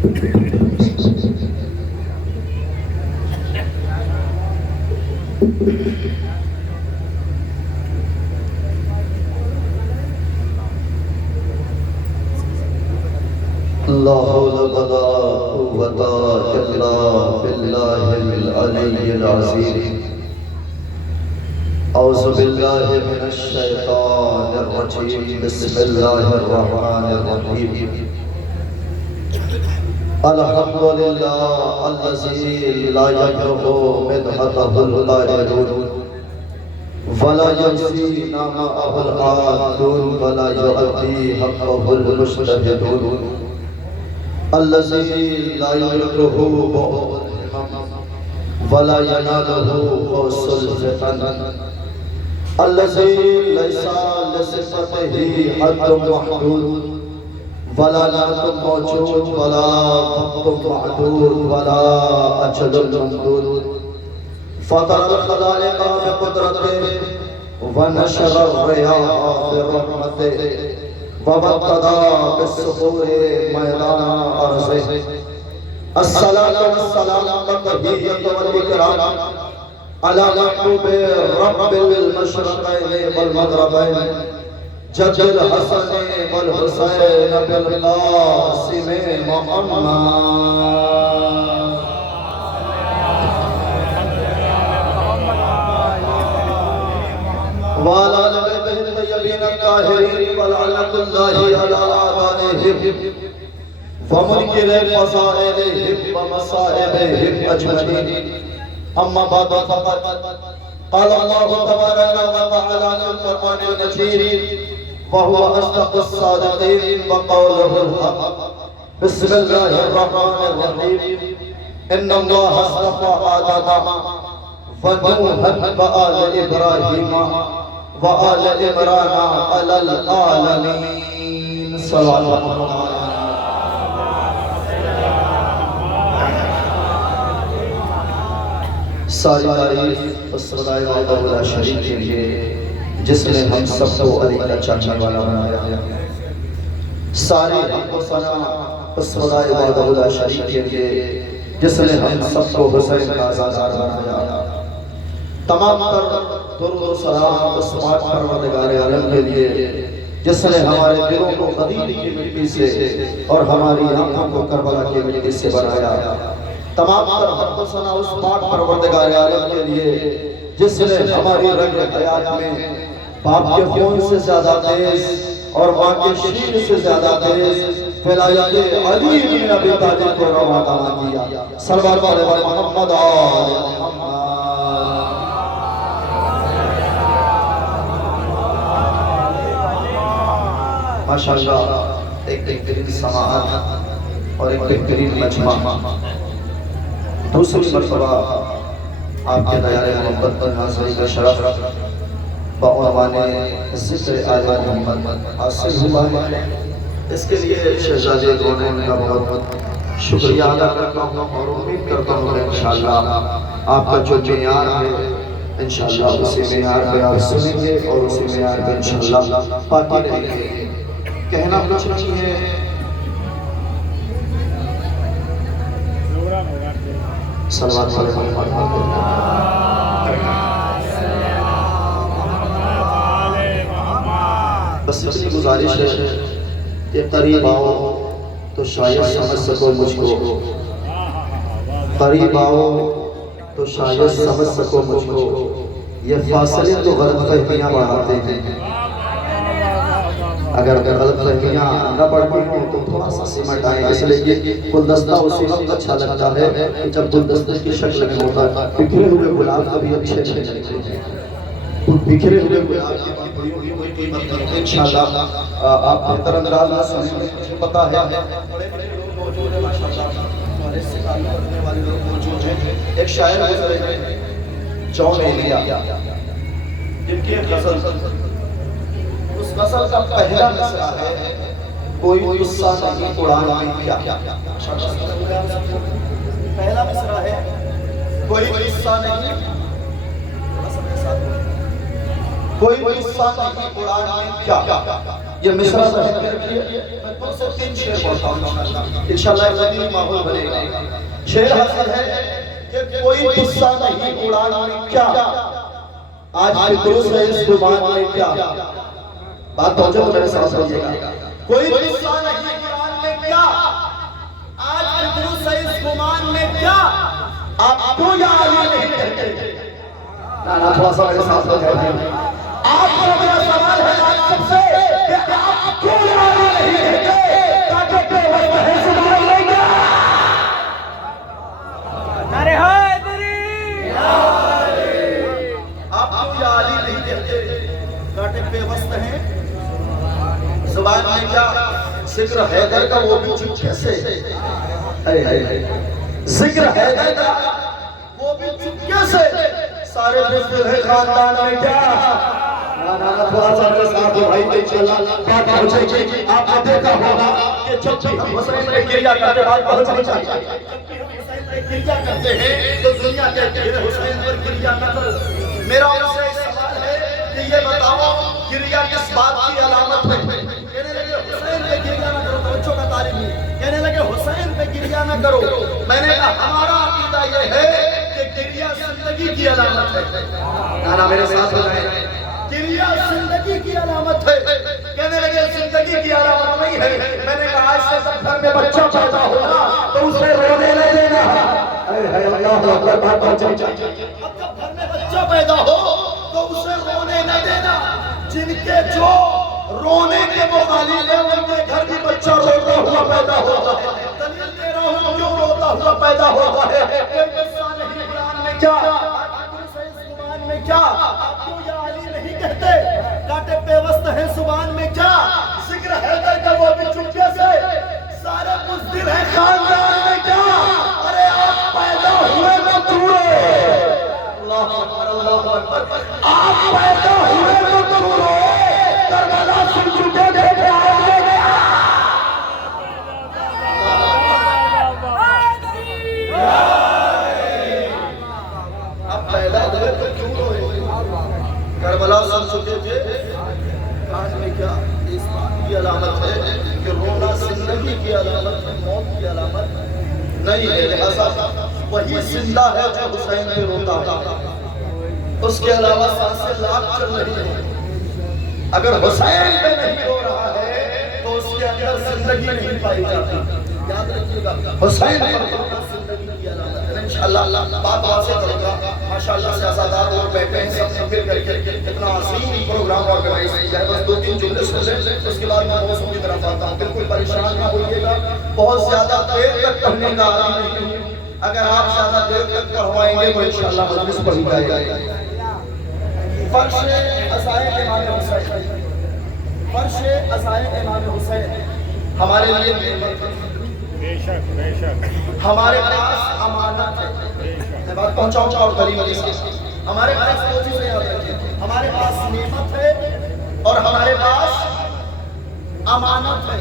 لا حول ولا قوة إلا بالله العلي العظيم أعوذ بالله من الشيطان الرجيم بسم الله الرحمن الرحيم الحمد لله الذي لا يكره مدحته القائلون ولا يمسي نعمه العادون ولا يؤدي حقه المجتهدون الذي لا يدركه بعد ولا يناله قوس الفتن الذي ليس لصفته حد محدود ولا نعت موجود ولا وقت معدود ولا أجل ممدود فطر الخلائق بقدرته ونشر الرياح برحمته وابتدى بالسحور ميدان أرضه الصلاة والسلام والتحية والإكرام على محبوب رب المشرقين والمغربين جد الحسن والحسين بالقاسم محمد وعلى آل بيته الطيبين الطاهرين ولعنة الله على آبائهم ومنكر فصائلهم ومصائبهم أجمعين أما بعد فقد قال الله تبارك وتعالى في القرآن المجيد وهو أصدق الصادقين وقوله الحق بسم الله الرحمن الرحيم إن الله اصطفى آدم ونوحا وآل إبراهيم وآل عمران على العالمين صلى الله عليه وسلم. ساری تعریف اس خدائے وحدہ لا شریک کے لیے جس نے ہم سب کو علی کا چاچا والا بنایا. ساری حمد و ثنا اس خدائے وحدہ لا شریک کے لیے جس نے ہم سب کو حسین کا آزادار بنایا. تمام تر درود و سلام اس پاک پروردگار عالم کے لیے جس نے ہمارے دلوں کو خدیج کی مٹی سے اور ہماری آنکھوں کو کربلا کی مٹی سے بنایا. تمام تر حمد و ثنا اس پاک پروردگار عالم کے لیے جس نے ہماری رنگ حیات میں باپ کے خون سے زیادہ تیز اور ماں کے شیر سے زیادہ تیز فلایت علی بن ابی طالب کو روانہ کیا. صلوات علی محمد آل محمد. ماشاءاللہ ایک بہترین سماعت اور ایک بہترین مجمع دوسری مرتبہ آپ کے دیار محمد پر حاضری کا شرف بعنوان ذکر آل محمد حاصل ہوا ہے. اس کے لیے شہزادے گونین کا بہت شکریہ ادا کرتا ہوں اور امید کرتا ہوں کہ انشاءاللہ آپ کا جو معیار ہے انشاءاللہ اسی معیار پہ آپ سنیں گے اور اسی معیار پہ انشاءاللہ پاکی رہیں گے. کہنا کچھ نہیں ہے صلوات علی محمد. بس اتنی گزارش ہے کہ قریب آؤ تو شاید سمجھ سکو مجھ کو, قریب آؤ تو شاید سمجھ سکو مجھ کو. یہ فاصلے تو غلط فہمیاں بڑھاتے ہیں. اگر غلط فہمیاں نہ بڑھتی ہوں تو تھوڑا سا سمٹ آئیں. اس لیے گلدستہ اسی وقت اچھا لگتا ہے جب گلدستے کی شکل میں ہوتا ہے. بکھرے ہوئے گلاب کبھی اچھے نہیں لگتے ہیں. بکھرے ہوئے گلاب کی کوئی قیمت نہیں. انشاءاللہ آپ بہتر انداز میں سمجھیں. مجھے پتا ہے بڑے بڑے لوگ موجود ہیں ماشاءاللہ ہمارے سے کام کرنے والے لوگ موجود ہیں. ایک شاعر گزرے ہیں جون ایلیا جن کی ایک غزل اس غزل کا پہلا مصرع ہے کوئی غصہ نہیں قرآن میں کیا. پہلا مصرع ہے کوئی غصہ نہیں کوئی قصہ نہیں قرآن میں کیا یہ مصرع ذہن میں رکھیے میں تم سے 3 شعر پڑھتا ہوں انشاءاللہ ایک غنی ماحول بنے گا شعر حاصل ہے کہ کوئی قصہ نہیں قرآن میں کیا آج فکروس ہے اس زبان میں کیا بات پہنچے تو میرے ساتھ ہوئیے گا کوئی قصہ نہیں قرآن میں کیا آج فکروس ہے اس زبان میں کیا آپ کیوں یا علی نہیں کہتے نا تھوڑا سا میرے ساتھ ہو جائے آپ کو میرا سوال ہے آج سب سے کہ آپ کیوں یا علی نہیں کہتے تاکہ کہ وہ ہے زبان لے گا نعرہ حیدری آپ کیوں یا علی نہیں کہتے کاٹے پہ وسط ہیں زبان میں کیا ذکر حیدر کا وہ بھی چپ کیسے ذکر حیدر کا وہ بھی چپ کیسے سارے بزدل ہے خاندان میں کیا نانا تھوڑا سا میرے ساتھ ہو بھائی انشاءاللہ بات پہنچے گی آپ نے دیکھا ہوگا کہ جب بھی ہم حسین میں گریہ کرتے بات پہنچنی چاہیے جب بھی ہم حسین میں گریہ کرتے ہیں تو دنیا کہتے ہیں حسین پر گریہ نہ کرو میرا ان سے سوال ہے کہ یہ بتاؤ گریہ کس بات کی علامت ہے کہنے لگے حسین پہ گریہ نہ کرو توجہ کا طالب نہیں کہنے لگے حسین پہ گریہ نہ کرو میں نے کہا ہمارا عقیدہ یہ ہے کہ گریہ زندگی کی علامت ہے نانا میرے ساتھ ہو جائے گریہ زندگی کی علامت ہے کہنے لگے زندگی کی علامت نہیں ہے میں نے کہا آج سے سب گھر میں بچہ پیدا ہوگا تو اسے رونے نہ دینا اللہ اکبر بات پہنچے اب جب گھر میں بچہ پیدا ہو تو اسے رونے نہ دینا جن کے جو رونے کے مخالف ہیں ان کے گھر بھی بچہ روتا ہوا پیدا ہوتا ہے دلیل دے رہا ہوں کیوں روتا ہوا پیدا ہوتا ہے کوئی قصہ نہیں قرآن میں کیا زبان میں کیا آپ کیوں یا علی نہیں کہتے کاٹے پیوست ہیں زبان میں کیا ذکر حیدر کا وہ بھی چپکے سے سارے بزدل ہیں خاندان میں کیا ارے آپ پیدا ہوئے مطرورے اللہ اکبر آپ پیدا ہوئے مطرورے کربلا سن چکے دیکھے آئے گیا اب پیدا ہوئے تو کیوں روئے کربلا سن چکے تھے آج میں کیا اس بات کی علامت ہے کہ رونا زندگی کی علامت ہے موت کی علامت نہیں ہے لہذا وہی زندہ ہے جو حسین پہ روتا ہے اس کے علاوہ سانسیں لاکھ چل رہی ہیں اگر حسین پہ نہیں رو رہا ہے تو اس کے اندر زندگی نہیں پائی جاتی یاد رکھیے گا حسین پر رونا زندگی کی علامت ہے انشاءاللہ بات واضح کروں گا ماشاءاللہ سیاستدان اور بیٹھے ہیں سب مل کر کے اتنا عظیم پروگرام آرگنائز کیا ہے بس 2-3 جملے سن لیں اس کے بعد میں موضوع کی طرف آتا ہوں بالکل پریشان نہ ہوئیے گا بہت زیادہ دیر تک پڑھنے کا عادی نہیں ہوں اگر آپ زیادہ دیر تک پڑھوائیں گے تو انشاءاللہ مجلس پڑھی جائے گا فرش عزائے امام حسین فرش عزائے امام حسین ہمارے لیے نعمت ہے ہمارے پاس امانت ہے میں بات پہنچاؤں اور قریب علی سے ہمارے پاس دو چیزیں یاد رکھیں ہمارے پاس نعمت ہے اور ہمارے پاس امانت ہے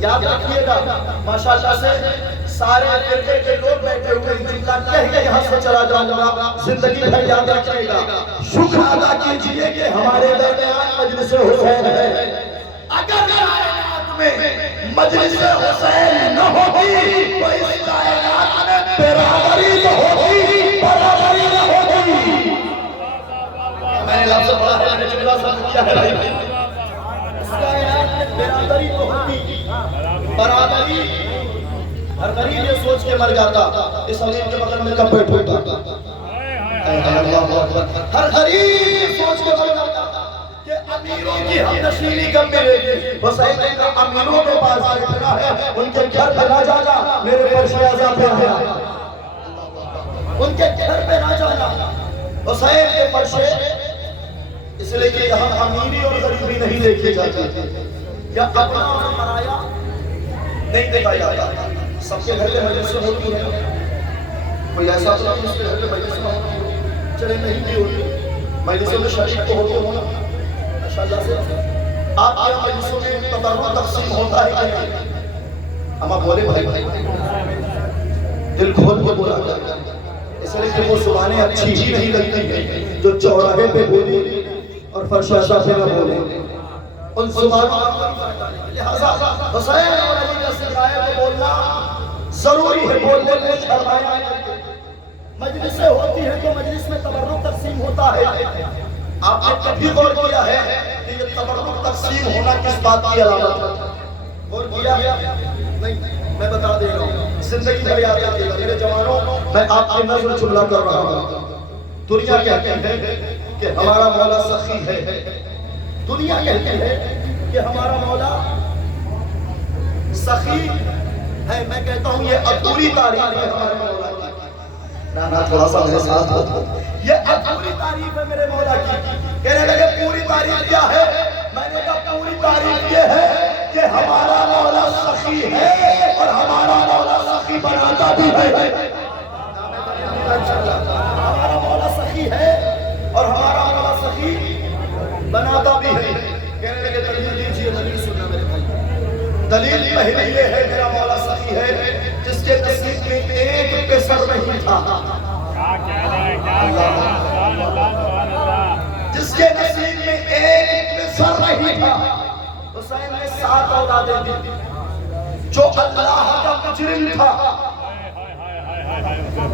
یاد رکھیے گا ماشاءاللہ سے سارے فرقے کے لوگ بیٹھے ہوئے جملہ کہہ کے یہاں سے چلا جاؤں گا زندگی بھر یاد رکھیے گا شکر ادا کیجئے کہ ہمارے درمیان مجلس حسین ہے اگر کائنات میں مجلس حسین نہ ہوتی تو اس کائنات میں برابری نہ ہوتی برابری نہ ہوتی میں نے لفظ پڑھا ہے میں نے جملہ سمجھ کیا ہے اس کائنات میں برابری نہ ہوتی برابری ہر غریب یہ سوچ کے مر جاتا اس امیر کے بغل میں کب بیٹھوتا ہر غریب یہ سوچ کے مر جاتا کہ امیروں کی ہم نشینی کب ملے گی حسین کا امیروں کے پاس بیٹھنا ہے ان کے گھر پہ نہ جانا میرے فرش اعظم پہ آیا ان کے گھر پہ نہ جانا حسین کے فرش اس لیے کہ یہاں امیری اور غریبی نہیں دیکھی جاتی یا اپنا اور پرایا نہیں دیکھا جاتا سب کے گھر کے مجلس سے ہوتی ہے کوئی ایسا تو نہیں اس کے گھر کے مجلس میں ہوتی ہے چلے نہیں بھی ہوتی مجلسوں میں شریک تو ہوتے ہونا ماشاءاللہ سے آپ کے مجلسوں میں تبرع تقسیم ہوتا ہے کہ نہیں اما بولے بھائی دل کھول کے بولا اس لیے کہ وہ زبانیں اچھی ہی نہیں لگتی ہیں جو چوراہے پہ بولی اور فرش عزا پہ نہ بولیں، ان زبانوں لہذا حسین اور علی کا سکھایا کہ بولنا ضروری ہے، بولنے میں شرمایا ہے۔ مجلسیں ہوتی ہیں تو مجلس میں تبرک تقسیم ہوتا ہے، آپ نے کبھی غور کیا ہے کہ یہ تبرک تقسیم ہونا کس بات کی علامت ہے؟ غور کیا ہے؟ نہیں، میں بتا دے رہا ہوں، زندگی بھر یاد رکھیے گا میرے جوانوں، میں آپ کی نظر جملہ کر رہا ہوں۔ دنیا کہتی ہے کہ ہمارا مولا سخی ہے، دنیا کہتی ہے کہ ہمارا مولا سخی ہے، میں کہتا ہوں یہ ادھوری تعریف ہے ہمارے مولا کی۔ نا تھوڑا سا میرے ساتھ ہو، یہ ادھوری تعریف ہے میرے مولا کی۔ کہنے لگے پوری تعریف کیا ہے؟ میں نے کہا پوری تعریف یہ ہے کہ ہمارا مولا سخی ہے اور ہمارا مولا سخی بناتا بھی ہے۔ ہمارا مولا سخی ہے اور ہمارا مولا سخی بناتا بھی ہے۔ کہنے لگے دلیل دیجئے، دلیل سننا میرے بھائی۔ دلیل پہلی یہ ہے میرا مولا سخی ہے جس کے نصیب میں ایک پیسر نہیں تھا، جس کے نصیب میں ایک پیسر نہیں تھا۔ حسین نے 7 اولادیں دی، جو اللہ کا مجرم تھا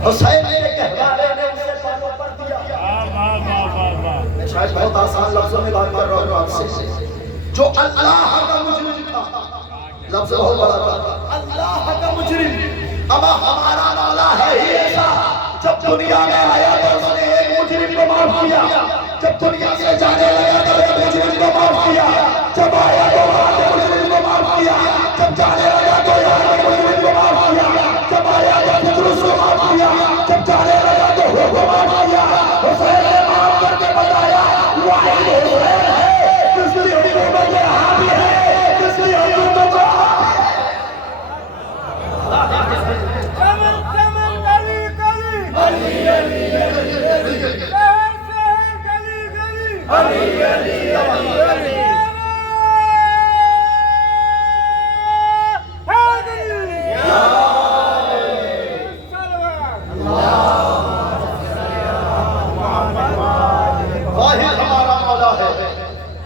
حسین کے کہوارے نے اسے پالوں پر دیا۔ میں شاید بہت آسان لفظوں میں بات کر رہا ہوں آپ سے، جو اللہ کا مجرم تھا، لفظ بہت بڑا تھا، اللہ کا مجرم۔ اب ہمارا مولا ہے ہی ایسا، جب دنیا میں آیا تو اس نے ایک مجرم کو معاف کیا، جب دنیا سے جانے لگا تو ایک مجرم کو معاف کیا، جب آیا تو وہاں کے مجرم کو معاف کیا، جب جانے لگا تو یہاں کے مجرم کو معاف کیا، جب آیا تو پطرس کو معاف کیا، جب جانے لگا تو ہو کو معاف کیا۔ حسین نے معاف کر کے بتایا واحد حسین ہے جس کی حکومت یہاں بھی ہے، جس کی حکومت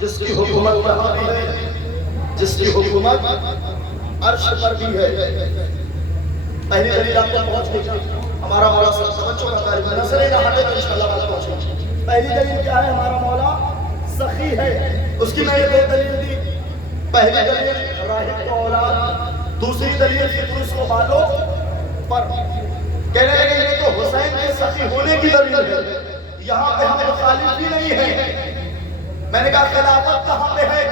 جس کی حکومت یہاں بھی ہے، جس کی حکومت عرش پر بھی ہے۔ پہلی دلیل آپ کو پہنچ گئی، ہمارا مولا توجہ کا قائل ہے، نظر نہانے میں انشاءاللہ بات پہنچ گئی۔ پہلی دلیل کیا ہے؟ ہمارا مولا سخی ہے، اس کی میں نے 2 دلیل دی۔ پہلی دلیل راہب کو اولاد، دوسری دلیل پطرس کو بالوں پر۔ کہنے لگے یہ تو حسین کے سخی ہونے کی دلیل ہے، یہاں پہ ہمیں مخالف بھی نہیں ہے۔ میں نے کہا خلافت کہاں پہ ہے؟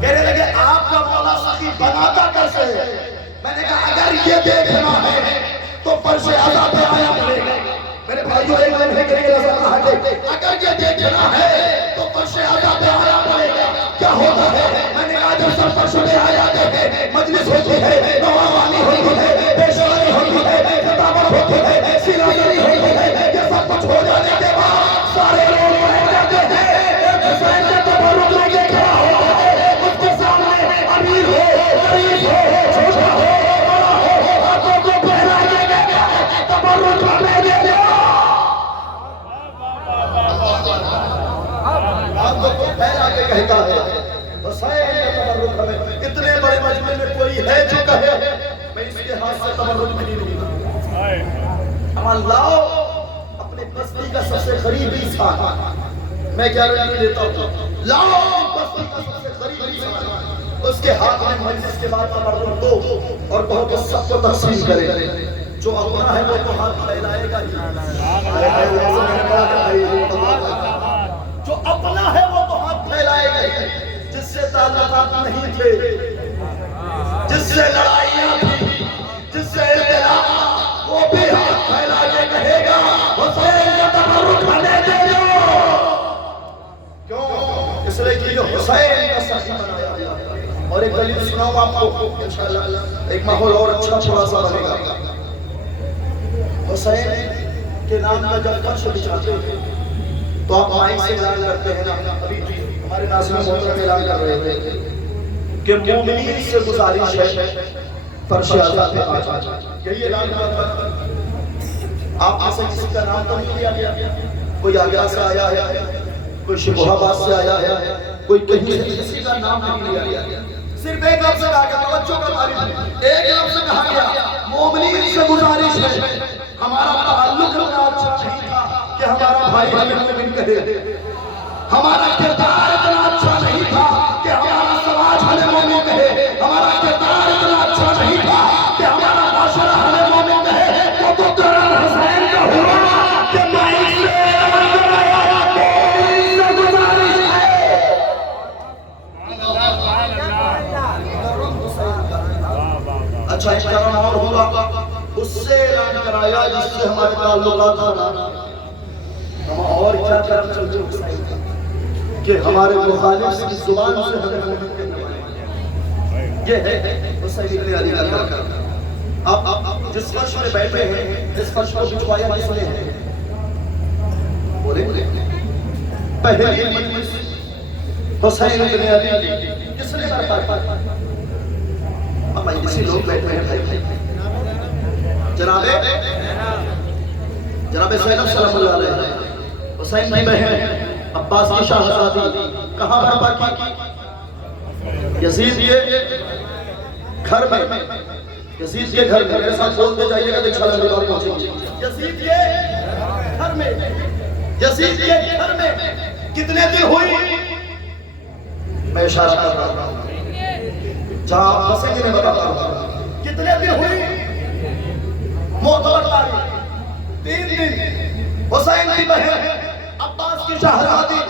کہنے لگے آپ کا مولا سخی بناتا کیسے ہے؟ میں نے کہا اگر یہ دیکھنا ہے تو فرش عزا پہ آیا پڑے گا۔ میرے بھائیو ایک لمحے کے لیے نظر نہ ہٹے، اگر یہ دیکھنا ہے تو فرش عزا پہ آیا پڑے گا۔ کیا ہوتا ہے؟ میں نے کہا جب سب فرش پہ آ جاتے ہیں، مجلس ہوتی ہے، نواوانی ہوتی ہے، پیشوانی ہوتی ہے، خطابت ہوتی ہے، سیرازری ہوتی ہے، یہ سب کچھ ہو جانے کے بعد سارے لوگ بیٹھ جاتے ہیں۔ حسین کا تبرک لے کے کھڑا ہوتا ہے، اس کے سامنے امیر ہو، غریب ہو، چھوٹا ہو، بڑا ہو، ہاتھوں کو پہنا کے کہتا ہے تبرک ہمیں دے دو۔ ہاتھوں کو پہنا کے کہتا ہے حسین کا تبرک ہمیں۔ اتنے بڑے مجمع میں کوئی ہے جو کہے میں اس کے ہاتھ سے تبرک نہیں لوں گا؟ امان لاؤ اپنے بستی کا سب سے قریبی انسان، میں گارنٹی دیتا ہوں، لاؤ بستی کا سب سے قریبی انسان، اس کے ہاتھ میں مجلس کے بعد تبرک دو اور کہو کہ سب کو تقسیم کرے۔ جو اپنا ہے وہ تو ہاتھ پھیلائے گا ہی، جو اپنا ہے وہ تو ہاتھ پھیلائے گا ہی۔ جس سے تعلقات نہیں تھے، جس سے لڑائیاں تھی، جس سے اختلاف، وہ بھی ہاتھ پھیلا کے کہے گا حسین کا تبرک ہمیں دے دو۔ کیوں؟ اس لیے کہ یہ حسین کا سخی بنایا گیا۔ اور ایک دلیل سناؤں آپ کو انشاءاللہ، ایک ماحول اور اچھا تھوڑا سا بنے گا۔ حسین کے نام کا جب فرش بچھاتے ہیں تو آپ مائک سے اعلان کرتے ہیں نا، ابھی ہمارے ناظرین محترم اعلان کر رہے تھے کہ مومنین سے گزارش ہے فرش عزا پہ آ جائیں۔ یہی اعلان ہوا تھا۔ آپ میں سے کسی کا نام تو نہیں لیا گیا؟ کوئی آگے سے آیا ہے؟ کوئی شبہاباد سے آیا ہے، کوئی کہیں سے کسی کا نام نہیں لیا گیا، صرف ایک لفظ کہا گیا، توجہ کا تعریف ہے، ایک لفظ کہا گیا، مومنین سے گزارش ہے، ہمارا تعلق اتنا اچھا نہیں تھا کہ ہمارا بھائی ہمیں مومن کہے، ہمارا کردار اتنا اچھا نہیں تھا کہ ہمارا سماج ہمیں مومن کہے، ہمارا کردار اتنا اچھا نہیں تھا کہ ہمارا معاشرہ ہمیں مومن کہے، وہ تو قرآن حسین کا ہوا کہ مائک سے اچھا ایک کرم اور ہوا، اس سے اعلان کرایا جس سے ہمارے تعلقات بنا، ہم اور کیا کرم چلتے کہ ہمارے مخالف کی زبان سے ہمیں مومن کرنے والے، یہ ہے حسین ابن علی کا کام۔ اب جس فرش میں بیٹھے ہیں، جس فرش کو بچھوایا کس نے ہے؟ بولے پہلی مجلس حسین ابن علی کس نے برپا کی؟ اب اسی لوگ بیٹھے ہیں بھائی، جناب زینب سلام اللہ علیہ حسین کی بہن عباس کی شہزادی کہاں برپا کی؟ یزید کے گھر میں، یزید کے گھر میں، میرے ساتھ بولتے جائیے گا دیکھ چھالا میرے اور پہنچے گی، یزید کے گھر میں، یزید کے گھر میں کتنے دن ہوئی؟ میں اشارہ کر رہا ہوں جہاں حسین نے بتاتا ہوں کتنے دن ہوئی؟ معتبر تاریخ 3 دن۔ حسین کی بہن عباس کی شہزادی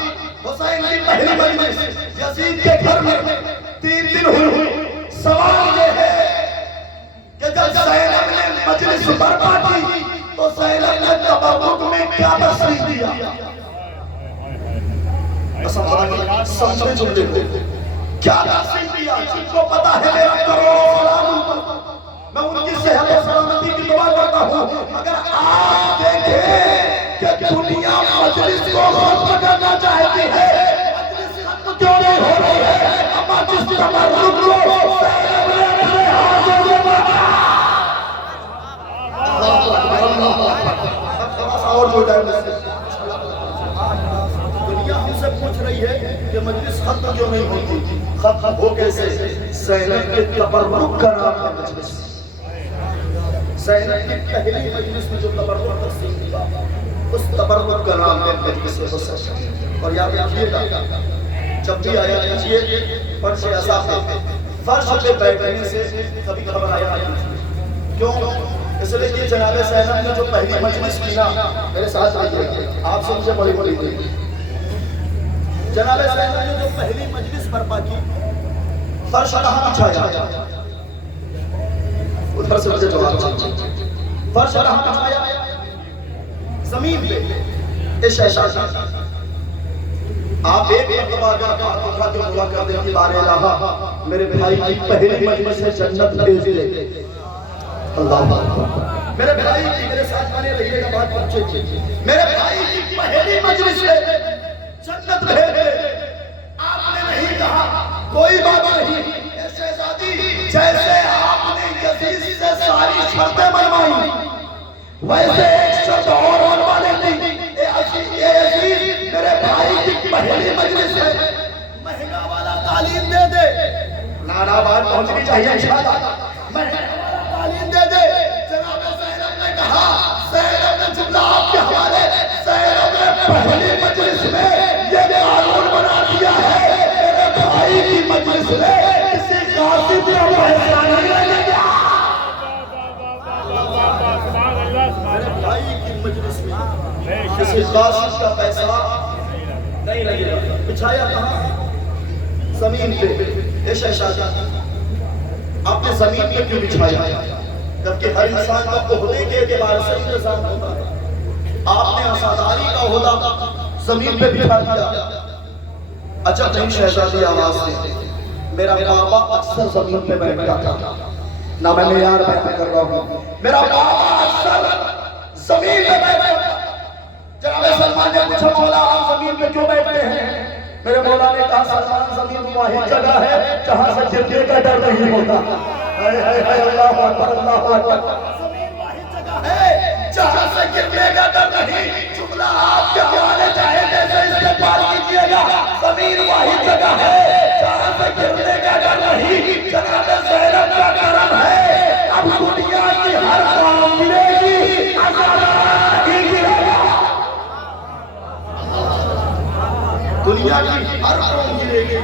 حسین کی پہلی مجلس یزید کے گھر میں 3 دن ہوئی۔ سوال یہ ہے کہ جب زینب نے مجلس برپا کی تو زینب نے تبرک میں کیا تصریح دیا؟ سمجھے جملے کو، کیا تصریح دیا؟ جن کو پتا ہے میرا کروڑ سلام ان پر، میں ان کی صحت و سلامتی کی دعا کرتا ہوں، مگر آپ دیکھیں کہ دنیا مجلس کو ختم کرنا چاہتی ہے، مجلس ختم کیوں نہیں ہو رہی ہے؟ اما جس تبرک کو زینب نے اپنے ہاتھوں سے مارا۔ اور جو ٹائم دنیا ہم سے پوچھ رہی ہے کہ مجلس ختم کیوں نہیں ہوتی؟ ختم ہو کیسے؟ زینب کے تبرک کا نام ہے مجلس، زینب کی پہلی مجلس میں جو تبرک تقسیم کیا اس تبرک کا نام ہے مجلس حسین۔ اور یاد رکھیے گا جب بھی آیا کیجیے فرش عذاب ہے، فرش پہ بیٹھنے سے کبھی خبر آیا نہیں تھی، کیوں؟ اس لیے کہ جناب زینب نے جو پہلی مجلس کی نا، میرے ساتھ آئیے آپ سے مجھے بڑی بڑی تھی، جناب زینب نے جو پہلی مجلس برپا کی فرش کہاں بچھایا؟ اس پر سے مجھے جواب چاہیے، فرش کہاں بچھایا؟ زمین پہ۔ اس شہزادی آپ ایک مرتبہ اگر ہاتھ اٹھا کے دعا کر دیں کہ بار الہ میرے بھائی کی پہلی مجلس سے جنت بھیج دے، اللہ میرے بھائی کی، میرے ساتھ بنے رہیے گا بات پہنچے گی، میرے بھائی کی پہلی مجلس سے جنت بھیج دے۔ آپ نے نہیں کہا کوئی بات نہیں، اے شہزادی جیسے آپ نے یزید سے ساری شرطیں منوائی ویسے ایک شرط اور منوا لیتی، اے یزید میرے بھائی کی پہلی مجلس سے مہنگا والا تعلیم دے دے، نانا بات پہنچنی چاہیے انشاءاللہ، مہنگا والا تعلیم دے دے۔ جناب زینب نے کہا، زینب نے جملہ آپ کے حوالے، زینب نے پہلی مجلس میں یہ قانون بنا دیا ہے میرے بھائی کی مجلس میں کسی قاصد یا فیصلہ نہیں لگے گا، میرے بھائی کی مجلس میں کسی قاصد کا فیصلہ نہیں لگے گا۔ بچھایا کہاں؟ زمین پہ۔ اے شہزادی آپ نے زمین پہ کیوں بچھایا؟ جبکہ ہر انسان کا عہدے کے اعتبار سے انتظام ہوتا ہے، آپ نے عزاداری کا عہدہ زمین پہ بچھا دیا۔ اچھا نہیں شہزادی آواز دے، میرا بابا اکثر زمین پہ بیٹھتا تھا، نہ میں معیار بیان کر رہا ہوں، میرا بابا اکثر زمین پہ بیٹھتا تھا۔ جناب سلمان نے پوچھا مولا آپ زمین پہ کیوں بیٹھتے ہیں؟ میرے مولا نے کہا سلمان زمین واحد جگہ ہے جہاں سے گرنے کا ڈر نہیں ہوتا۔ اللہ اکبر اللہ اکبر، زمین واحد جگہ ہے جہاں سے گرنے کا ڈر نہیں۔ جملہ آپ کے حوالے چاہے جیسے اس کے استقبال کیجئے گا، زمین واحد جگہ ہے جہاں سے گرنے کا ڈر نہیں، جناب زینب کا کرم ہے، اب دنیا کی ہر قوم ملے گی، عزادار ہی گرے گا، دنیا کی ہر قوم گرے گی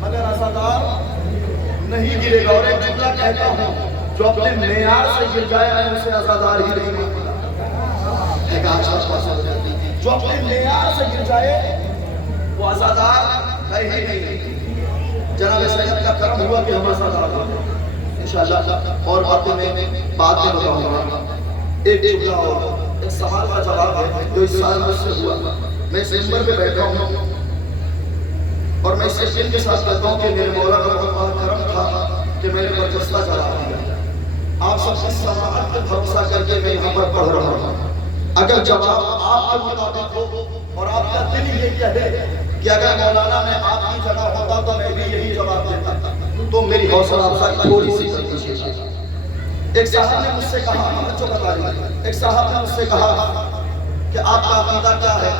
مگر عزادار نہیں گرے گا۔ اور ایک جملہ کہتا ہوں، جو اپنے معیار سے گر جائے میں اسے عزادار ہی نہیں مانتا۔ جو اپنے معیار سے گر جائے وہ عزادار ہے ہی نہیں۔ جناب سید کا کرم ہوا کہ ہم عزادار ہوئے، انشاءاللہ اور باتیں میں بعد میں بتاؤں گا۔ ایک جملہ اور ایک سوال کا جواب ہے جو اس سال مجھ سے ہوا۔ میں اس منبر پہ بیٹھا ہوں اور میں اس یقین کے ساتھ کہتا ہوں کہ میرے مولا کا بہت بڑا کرم تھا کہ میں نے برجستہ چلا دیا۔ آپ سب سے سماعت پہ بھروسہ کر کے میں یہاں پر پڑھ رہا ہوں۔ اگر جواب آپ کے مطابق ہو اور آپ کا دل یہ کہے کہ اگر مولانا میں آپ کی جگہ ہوتا تو میں بھی یہی جواب دیتا تو میری حوصلہ افزائی تھوڑی سی کر دیجیے۔ ایک صاحب نے مجھ سے کہا، بچوں بتا رہی، ایک صاحب نے مجھ سے کہا کہ آپ کا عقیدہ کیا ہے؟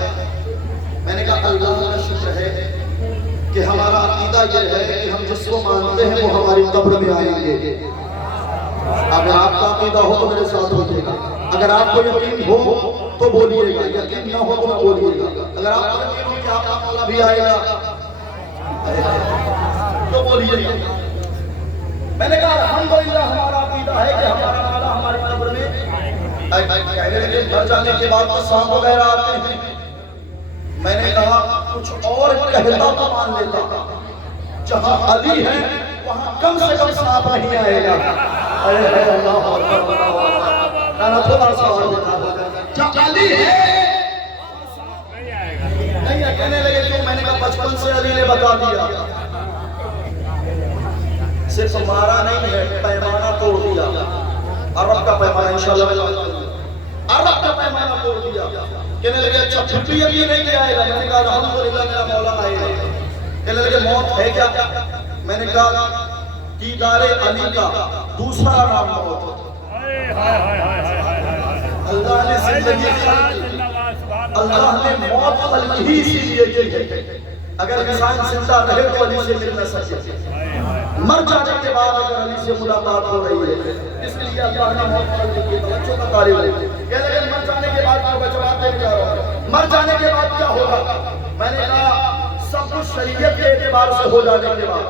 میں نے کہا اللہ کا شکر ہے کہ ہمارا عقیدہ یہ ہے کہ ہم جس کو مانتے ہیں وہ ہماری قبر میں آئیں گے۔ اگر آپ کا عقیدہ ہو تو میرے ساتھ ہوئے گا، اگر آپ کو یقین ہو تو بولیے گا، یقین نہ ہو تو بولیے گا۔ اگر آپ کو یقین ہو کہ آپ کا مولا بھی آئے گا تو بولیے گا۔ میں نے کہا الحمدللہ ہمارا عقیدہ ہے کہ ہمارا مولا ہماری قبر میں کہنے لگے مر جانے کے بعد تو سانپ وغیرہ آتے ہیں۔ میں نے کہا کچھ اور کہتا تو مان لیتا، جہاں علی ہے وہاں کم سے کم سانپ نہیں آئے گا۔ اللہ میں تھوڑا سا اور دیتا جہاں علی ہے نہیں کہنے لگے کیوں؟ میں نے کہا بچپن سے علی نے بتا دیا، صرف مارا نہیں ہے، پیمانہ توڑ دیا، عرب کا پیمانہ، انشاءاللہ عرب کا پیمانہ توڑ دیا۔ کہنے لگے اچھا پھر بھی یقین نہیں کیا آئے گا؟ میں نے کہا الحمدللہ میرا مولا آئے گا۔ کہنے لگے موت ہے کیا؟ میں نے کہا دیدار علی کا دوسرا نام موت۔ اللہ نے زندگی خلق، اللہ نے موت خلق ہی اسی لیے کی ہے۔ اگر انسان زندہ رہے تو علی سے مل نہ سکے، مر جانے کے بعد اگر علی سے ملاقات ہو رہی ہے، اس لیے اللہ نے موت خلق کی۔ بچوں کا طالب ہے کہنے لگے مر جانے کے بعد کیا؟ جواب دینے جا رہا ہوں، مر جانے کے بعد کیا ہوگا؟ میں نے کہا سب کچھ شریعت کے اعتبار سے ہو جانے کے بعد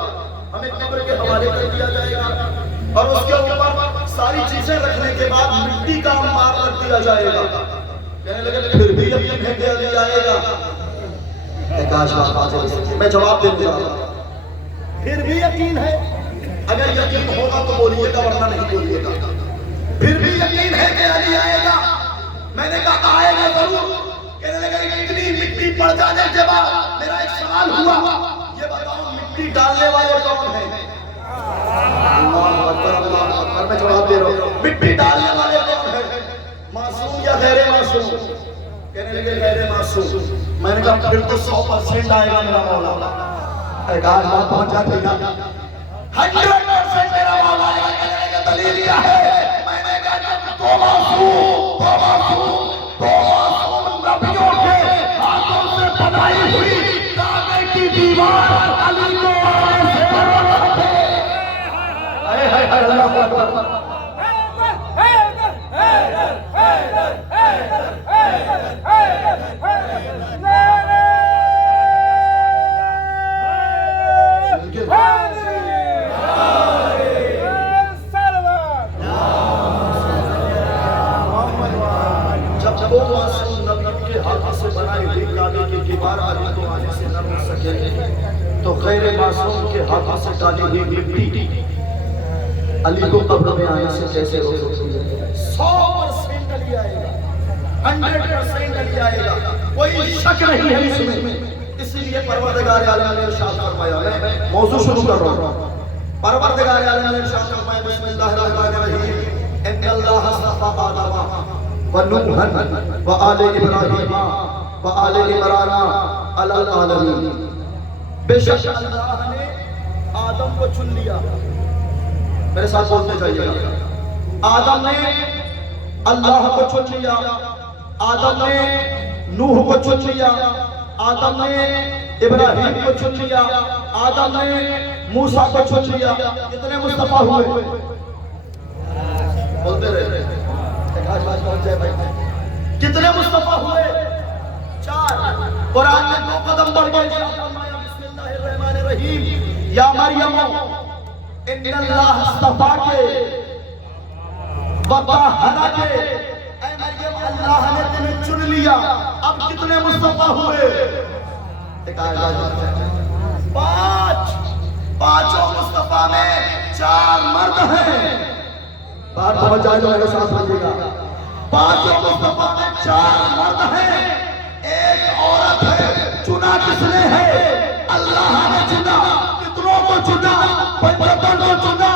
ہمیں قبر کے حوالے کر دیا جائے گا اور اس کے اوپر ساری چیزیں رکھنے کے بعد مٹی کا انبار رکھ دیا جائے گا۔ کہنے لگے پھر بھی یقین ہے کہ علی آئے گا؟ میں جواب دے دیا پھر بھی یقین ہے؟ اگر یقین ہوگا تو بولیے گا ورنہ نہیں بولیے گا۔ پھر بھی یقین ہے کہ علی آئے گا؟ میں نے کہا آئے گا ضرور۔ کہنے لگے اتنی مٹی پڑ جانے کے بعد میرا ایک سوال ہوا، یہ بتاؤ مٹی ڈالنے والے کون ہیں؟ اللہ اکبر، میں جواب دے رہا ہوں، مٹی ڈالنے والے کون ہیں؟ معصوم یا غیر معصوم؟ کہنے لگے غیر معصوم۔ میں نے کہا پھر تو 100% آئے گا میرا مولا۔ ایک آج بات پہنچ جاتی گا 100% میرا مولا آئے گا۔ کہنے لگے دلیل کیا ہے؟ میں نے کہا دو معصوم نبیوں کے ہاتھوں سے بنائی ہوئی کعبے کی دیوار علی کو آنے سے روک دے۔ اللہ اکبر، جب وہ معصوم نبی کے ہاتھوں سے بنائی ہوئی کعبے کی دیوار علی کو آنے سے نہ روک سکے تو غیر معصوم کے ہاتھوں سے ڈالی ہوئی مٹی علی کو قبر میں آنے سے کیسے روک سکتی ہے؟ 100% علی آئے گا، 100% علی آئے گا، کوئی شک نہیں ہے اس میں۔ اس لیے پروردگار عالم نے ارشاد فرمایا، میں موضوع شروع کر رہا ہوں۔ پروردگار عالم نے ارشاد فرمایا بسم اللہ الرحمن الرحیم ان اللہ اصطفى آدم ونوحا وآل ابراہیم وآل عمران علی العالمین۔ بے شک اللہ نے آدم کو چن لیا، میرے ساتھ بولتے جائیے گا، آدم نے اللہ کو چن لیا، آدم نے نوح کو چن لیا، آدم نے ابراہیم کو چن لیا، آدم نے موسیٰ کو چن لیا، کتنے مصطفیٰ ہوئے؟ بولتے رہے کتنے مصطفیٰ ہوئے؟ 4۔ قرآن میں 2 قدم بڑھ گئے، بسم اللہ الرحمن الرحیم، یا مریم ان اللہ اصطفاک وطہرک، اے مریم اللہ نے تمہیں چن لیا۔ اب کتنے مصطفیٰ ہوئے؟ 5۔ مصطفیٰ میں 4 مرد ہیں۔ بات سمجھ جائے تو میرے ساتھ رہیے گا۔ 5 مصطفیٰ میں 4 مرد ہیں، 1 عورت ہے۔ چنا کس نے ہے؟ اللہ نے چنا۔ کتنوں کو چنا؟ 75 کو چنا۔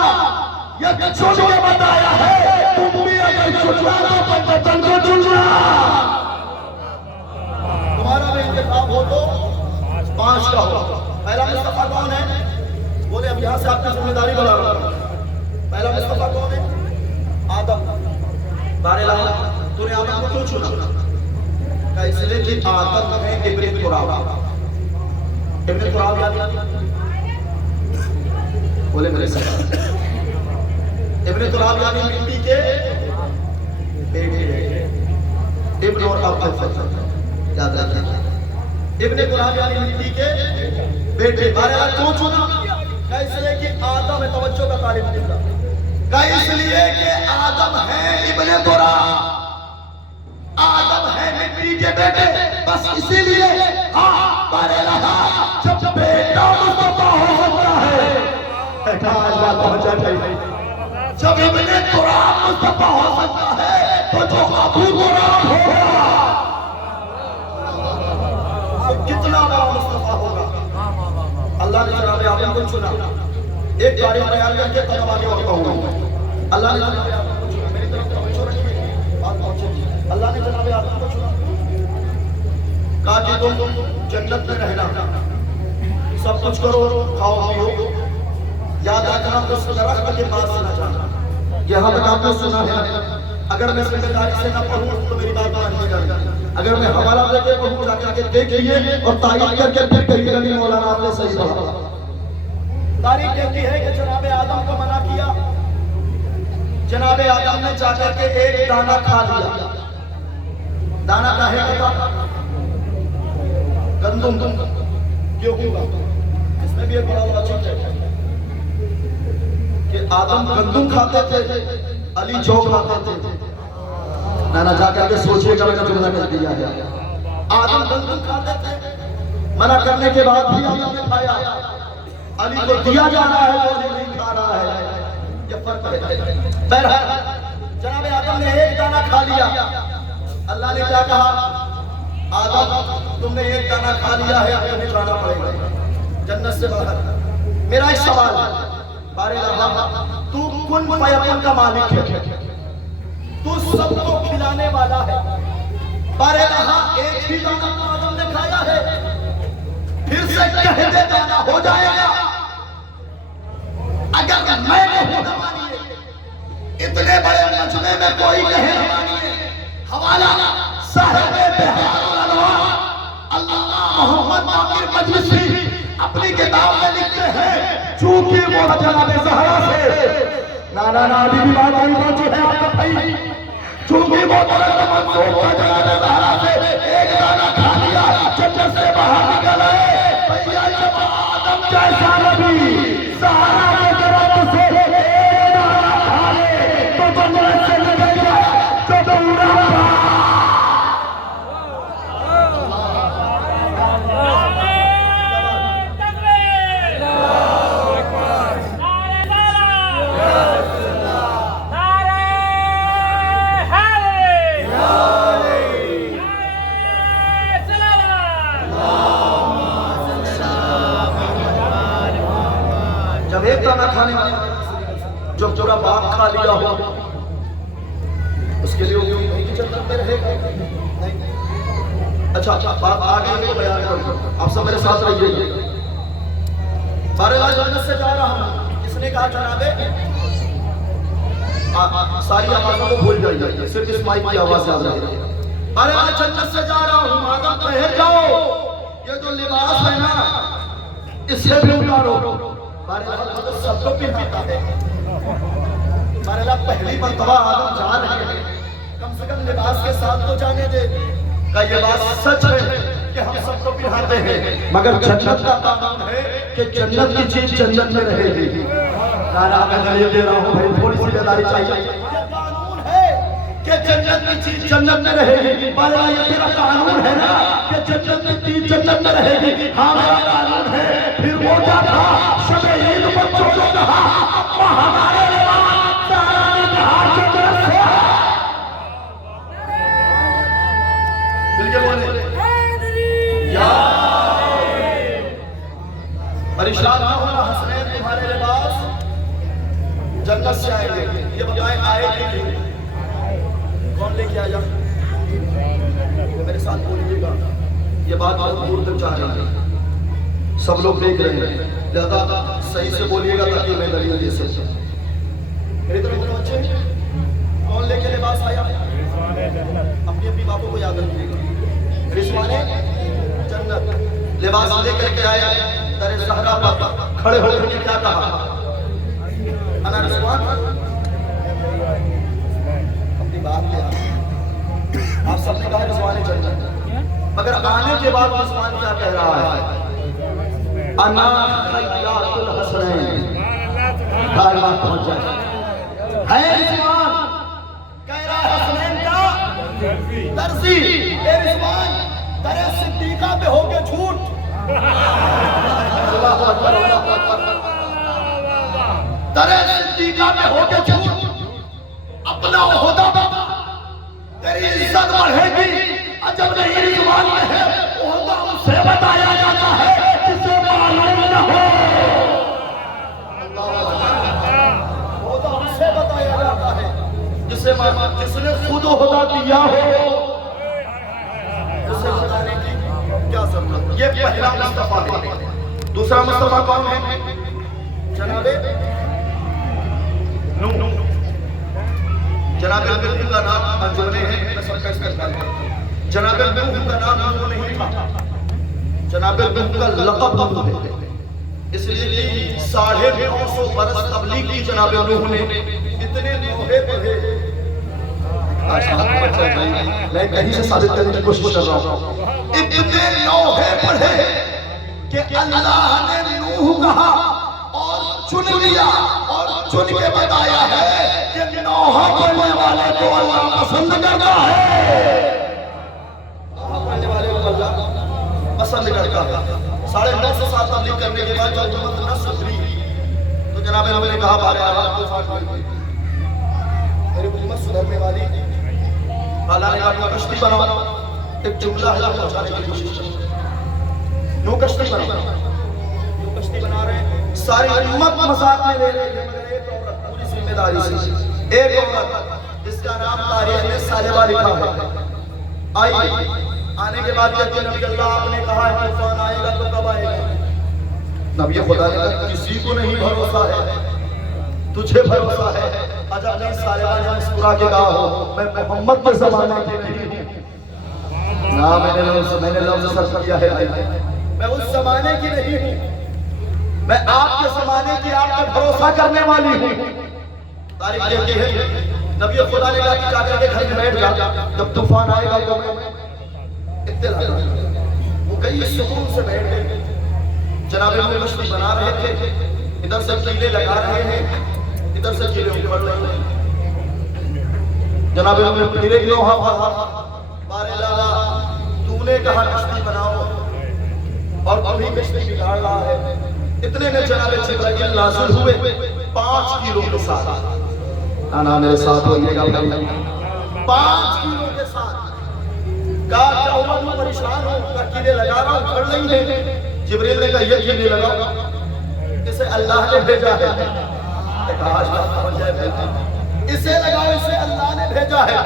یہ چن کے بتایا ہے، تم بھی اگر چنا تو 75 کو چنا۔ تمہارا بھی انتخاب ہو تو 5 کا ہو۔ پہلا مصطفیٰ کون ہے؟ بولے اب یہاں سے آپ کی ذمہ داری بڑھا رہا ہوں۔ پہلا مصطفیٰ کون ہے؟ آدم۔ بہرحال تو نے آدم کو کیوں چنا؟ کہ اس لیے کہ آدم ہے ابن تراب۔ ابن تراب یاد بولے میرے ساتھ، ابن تراب یعنی مٹی کے بیٹے، ابن اور اب یاد رکھیں، ابن تراب یعنی مٹی کے بیٹے۔ بہرحال کیوں چنا؟ کہ اس لیے کہ آدم ہے، توجہ کا طالب دل، کہ اس لیے کہ آدم ہے ابن تراب، آدم ہے مٹی کے بیٹے، بس اسی لیے جب بیٹا مصطفیٰ ہو سکتا ہے، جب ابن تراب مصطفیٰ ہو سکتا ہے تو جو ابو تراب ہوگا کتنا بڑا مصطفیٰ ہوگا۔ اللہ نے جناب آدم کو چنا۔ ایک تاریخ بیان کر کے تب آگے بڑھتا ہوں۔ اللہ نے جناب آدم کو چنا، میری طرف توجہ رکھیے، بات پہنچے گی۔ اللہ نے جناب آدم کو چنا، کہا کہ تم جنت میں رہنا، سب کچھ کرو، کھاؤ پیو، یاد رکھنا اس درخت کے پاس نہ جانا۔ یہاں تک آپ نے سنا ہے، اگر میں ذمہ داری سے نہ پڑھوں تو میری بات مانیے گا، اگر میں حوالہ دے کے پڑھوں جا کے دیکھیے اور تائید کر کے پھر کہیے گا کہ مولانا آپ نے صحیح پڑھا۔ تاریخ کہتی ہے کہ جناب آدم کو منع کیا، جناب آدم نے جا کر کے ایک دانہ کھا لیا۔ دانہ کہے گا گندم، گیہوں کا، اس میں بھی ایک بڑا لاجک ہے کہ آدم گندم کھاتے تھے، علی جو کھاتے تھے۔ نانا جا کر کے سوچئے گا، میں نے جملہ کر دیا ہے، آدم گندم کھاتے تھے، منع کرنے کے بعد بھی آدم نے کھایا، علی کو دیا جا رہا ہے وہ نہیں کھا رہا ہے، یہ فرق ہے۔ بہرحال جناب آدم نے ایک دانہ کھا لیا۔ اللہ نے کیا کہا؟ آدم تم نے ایک دانہ کھا لیا ہے، اب تمہیں جانا پڑے گا جنت سے باہر۔ میرا ایک سوال ہے، بارے اللہ تو کن فیکون کا مالک ہے، تو سب کو کھلانے والا ہے، بارے اللہ ایک ہی دانہ تو آدم نے کھایا ہے، پھر سے کہہ دے دانہ ہو جائے گا۔ اگر میں کہوں نہ مانیے، اتنے بڑے مجمع میں کوئی کہے نہ مانیے، حوالہ صاحب بہار الانوار علامہ محمد باقر مجلسی اپنی کتاب میں لکھتے ہیں، چونکہ وہ جناب زہرا سے نانا نابی بھی بات آئی پہنچی ہے آپ کا بھائی، چونکہ وہ منصوب کا جناب زہرا سے ایک دانہ کھا لیا، جنت سے باہر نکل آئے۔ بھیا جب آدم جیسا نبی زہرا کے درخت سے ایک دانہ کھا لے تو جنت سے نکل جائے تو پورا ایک دانہ کھانے والا جو پورا باغ کھا لیا ہو اس کے لیے نہیں کہ جنت میں رہے گا۔ اچھا بات آگے کو بیان کروں، آپ سب میرے ساتھ رہیے۔ بہرحال جنت سے جا رہا ہوں، اس نے کہا جنابے ساری آوازوں کو بھول جائیے، صرف اس مائک کی آواز یاد رہے۔ بہرحال جنت سے جا رہا ہوں، آدم کہے جاؤ یہ جو لباس ہے نا اسے بھی اتارو. بہرحال تو سب کو پہناتا ہے. بہرحال پہلی مرتبہ آدم جا رہے ہیں, کم سے کم لباس کے ساتھ تو جانے دے. کہ یہ بات سچ ہے کہ ہم سب کو پہناتے ہیں, مگر جنت کا قانون ہے کہ جنت کی چیز جنت میں رہے گی. نعرہ میں دلیل دے رہا ہوں بھائی, تھوڑی سی بیداری چاہیے. یہ قانون ہے کہ جنت کی چیز جنت میں رہے گی. بھائی یہ تیرا قانون ہے نا کہ جنت کی چیز جنت میں رہے گی. ہاں میرا قانون ہے. پھر وہ کیا تھا؟ شب عید بچوں کو کہا اپا ہمارے لباس سارا نے کہا جنت سے. مل کے بولے یا پریشان نہ ہونا حسنین, تمہارے لباس جنت سے آئیں گے. یہ بتائیں آئے کہ نہیں؟ کون لے کے آیا؟ میرے ساتھ بولیے گا, یہ بات بہت دور تک جا رہی ہے, سب لوگ دیکھ رہے ہیں, لہذا صحیح سے بولیے گا تاکہ میں دلیل دے سکوں. میری طرف بولو بچے, کون لے کے لباس آیا؟ اپنی اپنی باتوں کو یاد رکھیے گا. رضوان جنت لباس لے کر کے آیا, در زہرا پر کھڑے ہو کر کے کیا کہا؟ انا رضوان. اپنی بات لے آپ سب نے کہا رضوان جنت, مگر آنے کے بعد رضوان کیا کہہ رہا ہے؟ انا خیات الحسنین. کائنات پہنچ جائے ہے رضوان, کہہ رہا ہے حسنین کا درزی. اے رضوان در صدیقہ پہ ہو کے جھوٹ. در صدیقہ پہ ہو کے جھوٹ. اپنا عہدہ بابا, تیری عزت بڑھے گی. عجب نہیں رضوان میں ہے عہدہ اسے بتایا جاتا ہے جسے معلوم نہ ہو. عہدہ اسے بتایا جاتا ہے جس نے خود عہدہ دیا ہو, اسے بتانے کی کیا ضرورت. یہ پہلا مصطفیٰ ہے. دوسرا مصطفیٰ کون ہے؟ جناب نوح. جناب نوح کا نام انجونے ہے, میں سب کا اس کا خیال کرتا ہوں. جناب نوح کا نام نوح نہیں تھا, جناب نوح کا لقب نوح ہے. اس لیے 950 برس تبلیغ کی جناب نوح نے. اتنے نوحے پڑھے, میں کہیں سے ثابت کرنے کی کوشش کر رہا ہوں, اتنے نوحے پڑھے کہ اللہ نے نوح کہا اور چن لیا اور چن کے بتایا ہے کہ نوحہ پڑھنے والے کو اللہ پسند کرتا ہے. نوحہ پڑھنے والے کو اللہ پسند کرتا ہے. 950 سال تبلیغ کرنے کے بعد جب امت نہ سدھری تو جناب نوح نے کہا بارے آواز کو ساتھ میں میری امت سدھرنے والی. اللہ نے کہا کشتی بناؤ. ایک جملہ ہے پہنچانے کی کوشش کرو. نوح کشتی بنا رہے ہیں, ساری امت مذاق میں لے رہے ہیں, مگر ایک عورت پوری ذمہ داری سے, ایک عورت جس کا نام تاریخ میں صالحہ لکھا ہے, آئی. آنے کے بعد کہتے ہیں نبی اللہ آپ نے کہا ہے طوفان آئے گا تو کب آئے گا؟ نبی خدا نے کہا کسی کو نہیں بھروسہ ہے, تجھے بھروسہ ہے. عجب نہیں صالحہ نے مسکرا کے کہا ہو میں محمد کے زمانے کے نہیں ہوں. نا میں نے لفظ سرف کیا ہے, میں اس زمانے کی نہیں ہوں, میں آپ کے زمانے کی آپ پر بھروسہ کرنے والی ہوں. تاریخ کہتی ہے نبی خدا نے کہا کہ جا کر کے گھر میں بیٹھ جا, جب طوفان آئے گا تو میں اطلاع دوں. وہ کئی سکون سے بیٹھ گئے. جناب نوح کشتی بنا رہے تھے, ادھر سے کیلے لگا رہے ہیں, ادھر سے کیلے اکھڑ رہے ہیں. جناب نوح نے پھر ایک لوہا پڑھا, بارے لالا تو نے کہا کشتی بناؤ اور ابھی کشتی بگاڑ رہا ہے. اتنے میں جناب جبرائیل نازل ہوئے 5 کیلو کے ساتھ. آنا میرے ساتھ ہوئیے گا بھائی, 5 کیلو کے ساتھ. کہا کیا ہوا تم پریشان ہو؟ کہا کیلے لگا رہا ہوں, کھڑ نہیں ہے. جبرائیل نے کہا یہ کیلے لگاؤ, اسے اللہ نے بھیجا ہے. کہا اسے لگاؤ, اسے اللہ نے بھیجا ہے.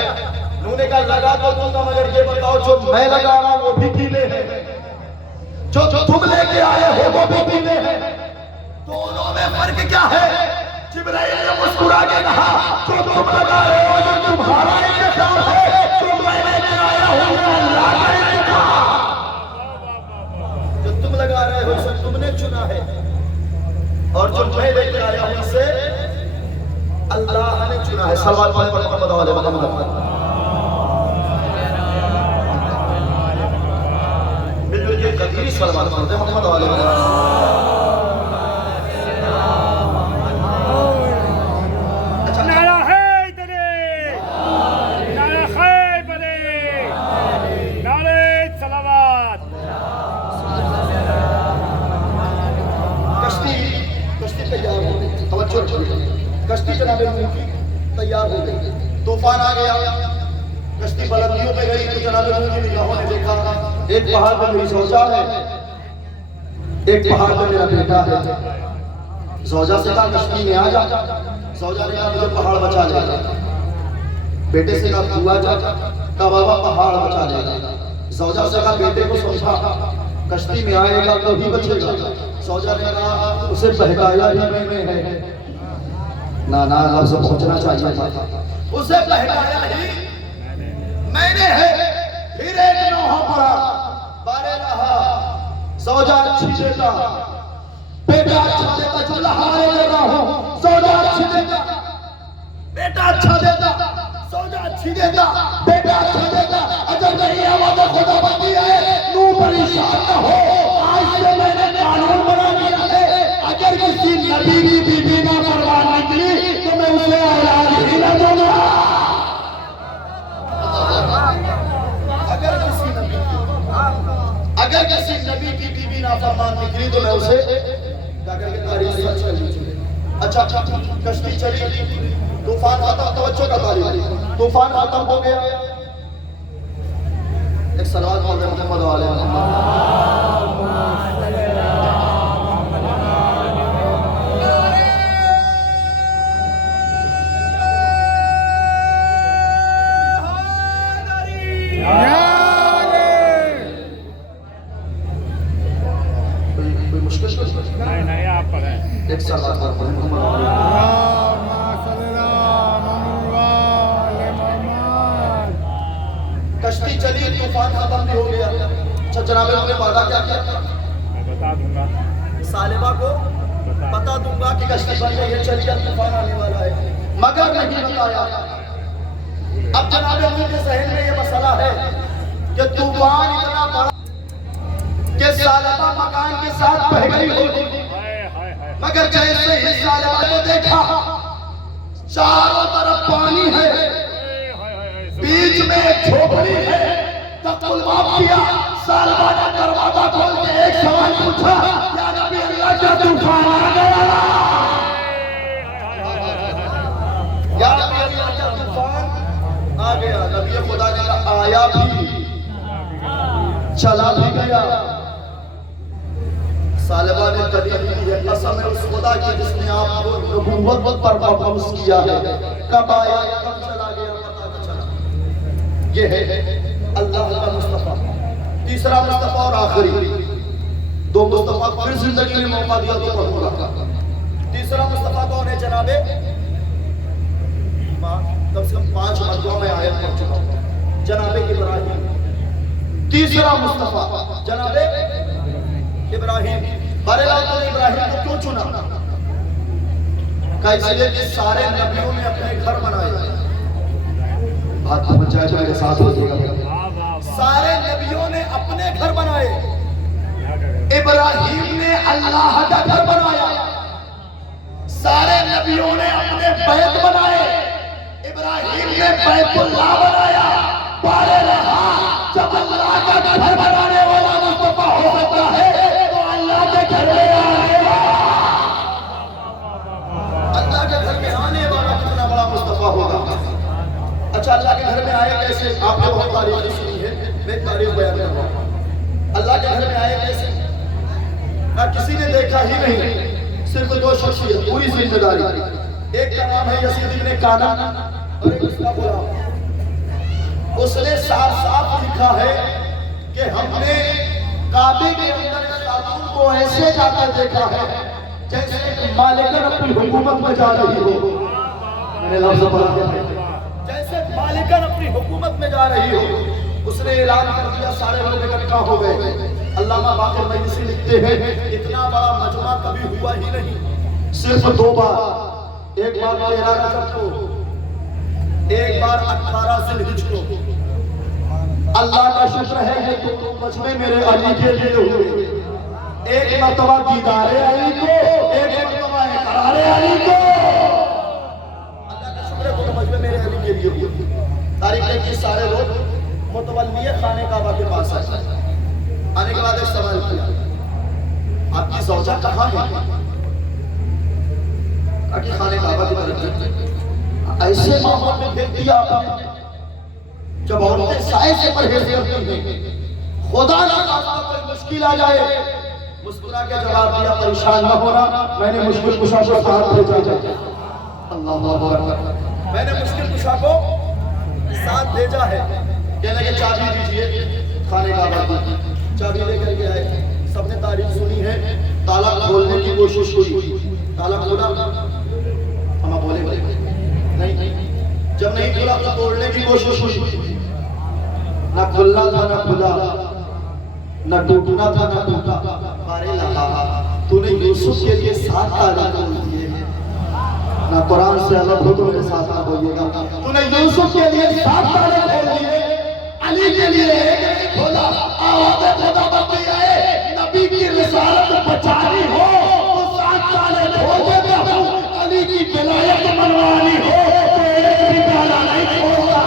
انہوں نے کہا لگا تو دوں گا, مگر یہ بتاؤ جو میں لگا رہا ہوں وہ بھی کیلے ہیں, جو تم لے کے آئے ہو وہ بھی کیلے ہیں, دونوں میں فرق کیا ہے؟ جبرائیل نے مسکرا کے کہا جو تم لگا رہے ہو جو تمہارا انتخاب ہے, جو میں لے کے آیا ہوں وہ اللہ کا انتخاب. نے چنا ہے، اور جو میں لے کے آیا ہوں اسے اللہ نے چنا ہے۔ سوال پڑھیں محمد والے محمد، مل مل کے کثیر سلوات پڑھتے ہیں محمد والے محمد۔ کشتی جناب نوح کی تیار ہو گئی، طوفان آ گیا، کشتی بلندیوں پہ گئی تو جناب نوح کی نگاہوں نے دیکھا ایک پہاڑ پہ میری زوجہ ہے، ایک پہاڑ پہ میرا بیٹا ہے۔ زوجہ سے کہا کشتی میں آ جا، زوجہ نے کہا مجھے پہاڑ بچا لے گا۔ بیٹے سے کہا تو آ جا، کہا بابا پہاڑ بچا لے گا۔ زوجہ سے کہا بیٹے کو سمجھا کشتی میں آئے گا تو ہی بچے گا۔ زوجہ نے کہا اسے بہکایا ہی میں نے ہے، نانا لفظ پہنچنا چاہیے تھا، اسے بہکایا ہی میں نے ہے۔ پھر ایک نوحہ پڑا، بارے رہا زوجہ اچھی دیتا، بیٹا اچھا دیتا، جملہ ہمارے لے رہا ہوں، زوجہ اچھی دیتا، بیٹا اچھا دیتا، زوجہ اچھی دیتا، بیٹا اچھا دیتا۔ اگر نہیں آواز خدا بندی ہے نوح پریشان نہ ہو، آج سے میں نے قانون بنا دیا ہے، اگر کسی نبی کی بیوی نہ فرمان نکلی تو میں اسے اولاد ہی نہ دوں گا۔ اگر کسی نبی کی بیوی نہ فرمان نکلی تو میں اسے کیا کر کے تاریخ سچ کر لیجیے۔ اچھا کشتی چلی، طوفان ختم، توجہ کا تاریخ، طوفان ختم ہو گیا۔ ایک صلوات پڑھ دیں محمد والے محمد۔ نہیں آپ پڑھیں، ایک صلوات پڑھ دیں محمد والے۔ کشتی چلی، طوفان ختم بھی ہو گیا۔ اچھا جناب نے وعدہ کیا کیا؟ میں بتا دوں گا، سالبہ کو بتا دوں گا کہ کشتی بن گئی ہے، چلی اب طوفان آنے والا ہے، مگر نہیں بتایا۔ اب جناب نوح کے ذہن میں یہ مسئلہ ہے کہ طوفان اتنا بڑا کہ سالبہ مکان کے ساتھ بہہ گئی ہوگی، مگر جیسے ہی سالبہ نے دیکھا چاروں طرف پانی ہے، بیچ میں ایک جھوپڑی ہے، تقل معاف کیا۔ سالبہ نے دروازہ کھول کے ایک سوال پوچھا، یا نبی اللہ کا طوفان آ گیا؟ یا نبی اللہ کا طوفان آ گیا؟ نبی خدا نے کہا آیا بھی چلا بھی گیا۔ سالبہ نے قدیم کی ہے، قسم ہے اس خدا کی جس نے آپ کو نبوت پر مبعوث کیا ہے، کب آیا کب چلا گیا پتہ نہ چلا۔ یہ ہے اللہ کا مصطفیٰ، تیسرا مصطفیٰ اور آخری، دو مصطفیٰ پھر زندگی میں موقع دیا تو پڑھوں گا۔ تیسرا مصطفیٰ کون ہے جناب؟ کم سے کم 5 مرتبہ میں آیت پڑھ چکا ہوں، جناب ابراہیم۔ تیسرا مصطفیٰ جناب ابراہیم۔ بارے اللہ نے ابراہیم کو کیوں چنا؟ کہا اس لیے کہ سارے نبیوں نے اپنے گھر بنائے۔ بات پہنچ جائے تو میرے ساتھ ہو جائے گا۔ سارے نبیوں نے اپنے گھر بنائے، ابراہیم نے اللہ کا گھر بنایا۔ سارے نبیوں نے اپنے بیت بنائے، ابراہیم نے بیت اللہ بنایا۔ بارے رہا جب اللہ کا گھر بنانے والا مصطفیٰ ہو سکتا ہے تو اللہ کے گھر میں آنے والا، اللہ کے گھر میں آنے والا کتنا بڑا مصطفیٰ ہوگا۔ اچھا اللہ کے گھر میں آئے کیسے؟ آپ نے بہت تاریخ سنی ہے، میں تاریخ بیان کر رہا ہوں۔ اللہ کے گھر میں آئے کیسے؟ نہ کسی نے دیکھا ہی نہیں، صرف 2 شخصیت، پوری ذمہ داری۔ ایک کا نام ہے یزید ابن کانا اور ایک اس کا غلام۔ اس نے صاف صاف لکھا ہے کہ ہم نے کعبے کے اندر خاتون کو ایسے جاتا دیکھا ہے جیسے ایک مالکن اپنی حکومت میں جا رہی ہو۔ میں نے لفظ پڑھا ہے، جیسے مالکن اپنی حکومت میں جا رہی ہو۔ اس نے اعلان کر دیا، سارے لوگ اکٹھا ہو گئے۔ علامہ باقر مجلسی لکھتے ہیں اتنا بڑا کبھی ہوا ہی نہیں، صرف 2 بار، ایک بار 13 رجب کو، ایک بار 18 ذی الحجہ کو۔ اللہ کا شکر ہے کہ 2 مجمع میرے علی کے لیے ہوئے، ایک مرتبہ دیدار علی کو، ایک مرتبہ اقرار علی کو۔ اللہ کا شکر ہے 2 مجمع میرے علی کے لیے ہوئے۔ تاریخ ہے کہ سارے لوگ متولی خانہ کعبہ کے پاس آئے، آنے کے بعد ایک سوال کیا، آپ کی زوجہ کہاں ہے؟ کہا کہ خانہ کعبہ کی طرف جائیں۔ ایسے ماحول میں بھیج دیا آپ نے جب عورتیں سائے سے پرہیز کرتی ہیں، خدا نہ خواستہ کوئی مشکل آ جائے، مسکرا کے جواب دیا پریشان نہ ہونا، میں نے مشکل کشا کو ساتھ بھیجا ہے۔ اللہ اکبر، میں نے مشکل کشا کو ساتھ بھیجا ہے۔ کہنے لگے چابی دیجئے خانہ کعبہ کی، چابی لے کر کے آئے، سب نے تعریف سنی ہے، تالا کھولنے کی کوشش ہوئی، تالا کھولا، ہم بولے نہیں، جب نہیں کھلا تو توڑنے کی کوشش ہوئی، نہ کھلنا تھا نہ کھلا، نہ ٹوٹنا تھا نہ ٹوٹا۔ قارئ لہا تو نے یوسف کے لیے 7 تالے کھول دیے، نہ قرآن سے الگ ہو تو میرے ساتھ نہ ہوئیے گا۔ تو نے یوسف کے لیے 7 تالے کھول دیے، علی کے لیے ایک نہیں کھولا۔ آواز خدا بندی آئے، نبی کی رسالت بچانی ہو تو 7 تالے کھول دیتا ہوں، علی کی ولایت منوانی ہو تو ایک بھی تالا نہیں کھولتا۔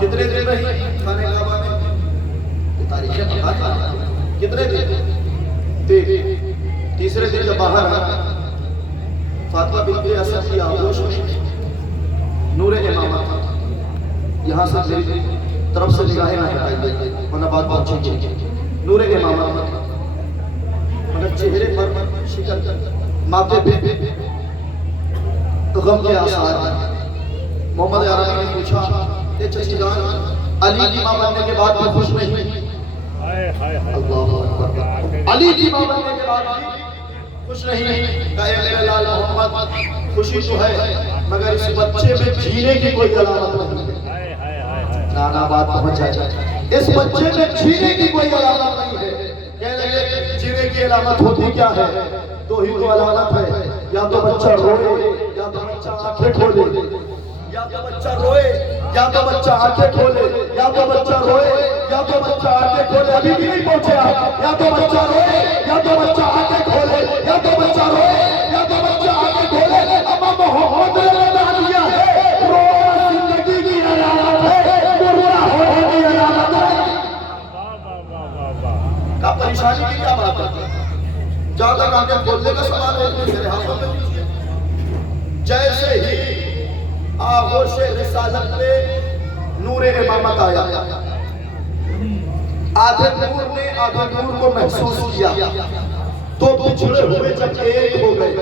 کتنے دن رہی خانہ کعبہ میں؟ تاریخیں بتا دیں کتنے دن؟ تیسرے دن جب باہر آیا، فاطمہ بنت اسد کی آغوش میں نور امامت، یہاں سے میری طرف سے نگاہیں نہ ہٹائیے ورنہ بات پہنچے گی، نور امامت، مگر چہرے پر شکن، ماتھے پہ غم کے آثار ہیں۔ محمد عربی نے پوچھا کہ چچی جان علی کی ماں بننے کے بعد بھی خوش نہیں؟ اللہ اکبر، علی کی ماں بننے کے بعد بھی خوش نہیں؟ کہا اے میرے لال محمد، خوشی تو ہے مگر اس بچے میں جینے کی کوئی علامت نہیں ہے۔ نانا بات پہنچ جائے، اس بچے میں جینے کی کوئی علامت نہیں ہے۔ کہنے لگے جینے کی علامت ہوتی کیا ہے؟ 2 ہی تو علامت ہے، یا تو بچہ روئے یا تو بچہ آنکھیں کھولے، یا تو بچہ روئے یا تو بچہ آنکھیں کھولے، یا تو بچہ روئے یا تو بچہ آنکھیں کھولے۔ ابھی بھی نہیں پہنچے آپ، یا تو بچہ روئے یا تو بچہ آنکھیں کھولے، یا تو بچہ روئے یا تو بچہ آنکھیں کھولے۔ اما محمد نے بتا دیا ہے رونا زندگی کی علامت ہے، مرنا ہونے کی علامت ہے۔ کیا پریشانی کی کیا بات ہے؟ جہاں تک آنکھیں کھولنے کا سوال ہے میرے ہاتھوں میں دیجیے۔ جیسے ہی آغوش رسالت پہ نور امامت آیا، آدھے نور نے آدھے نور کو محسوس کیا تو بچھڑے ہوئے جب ایک ہو گئے۔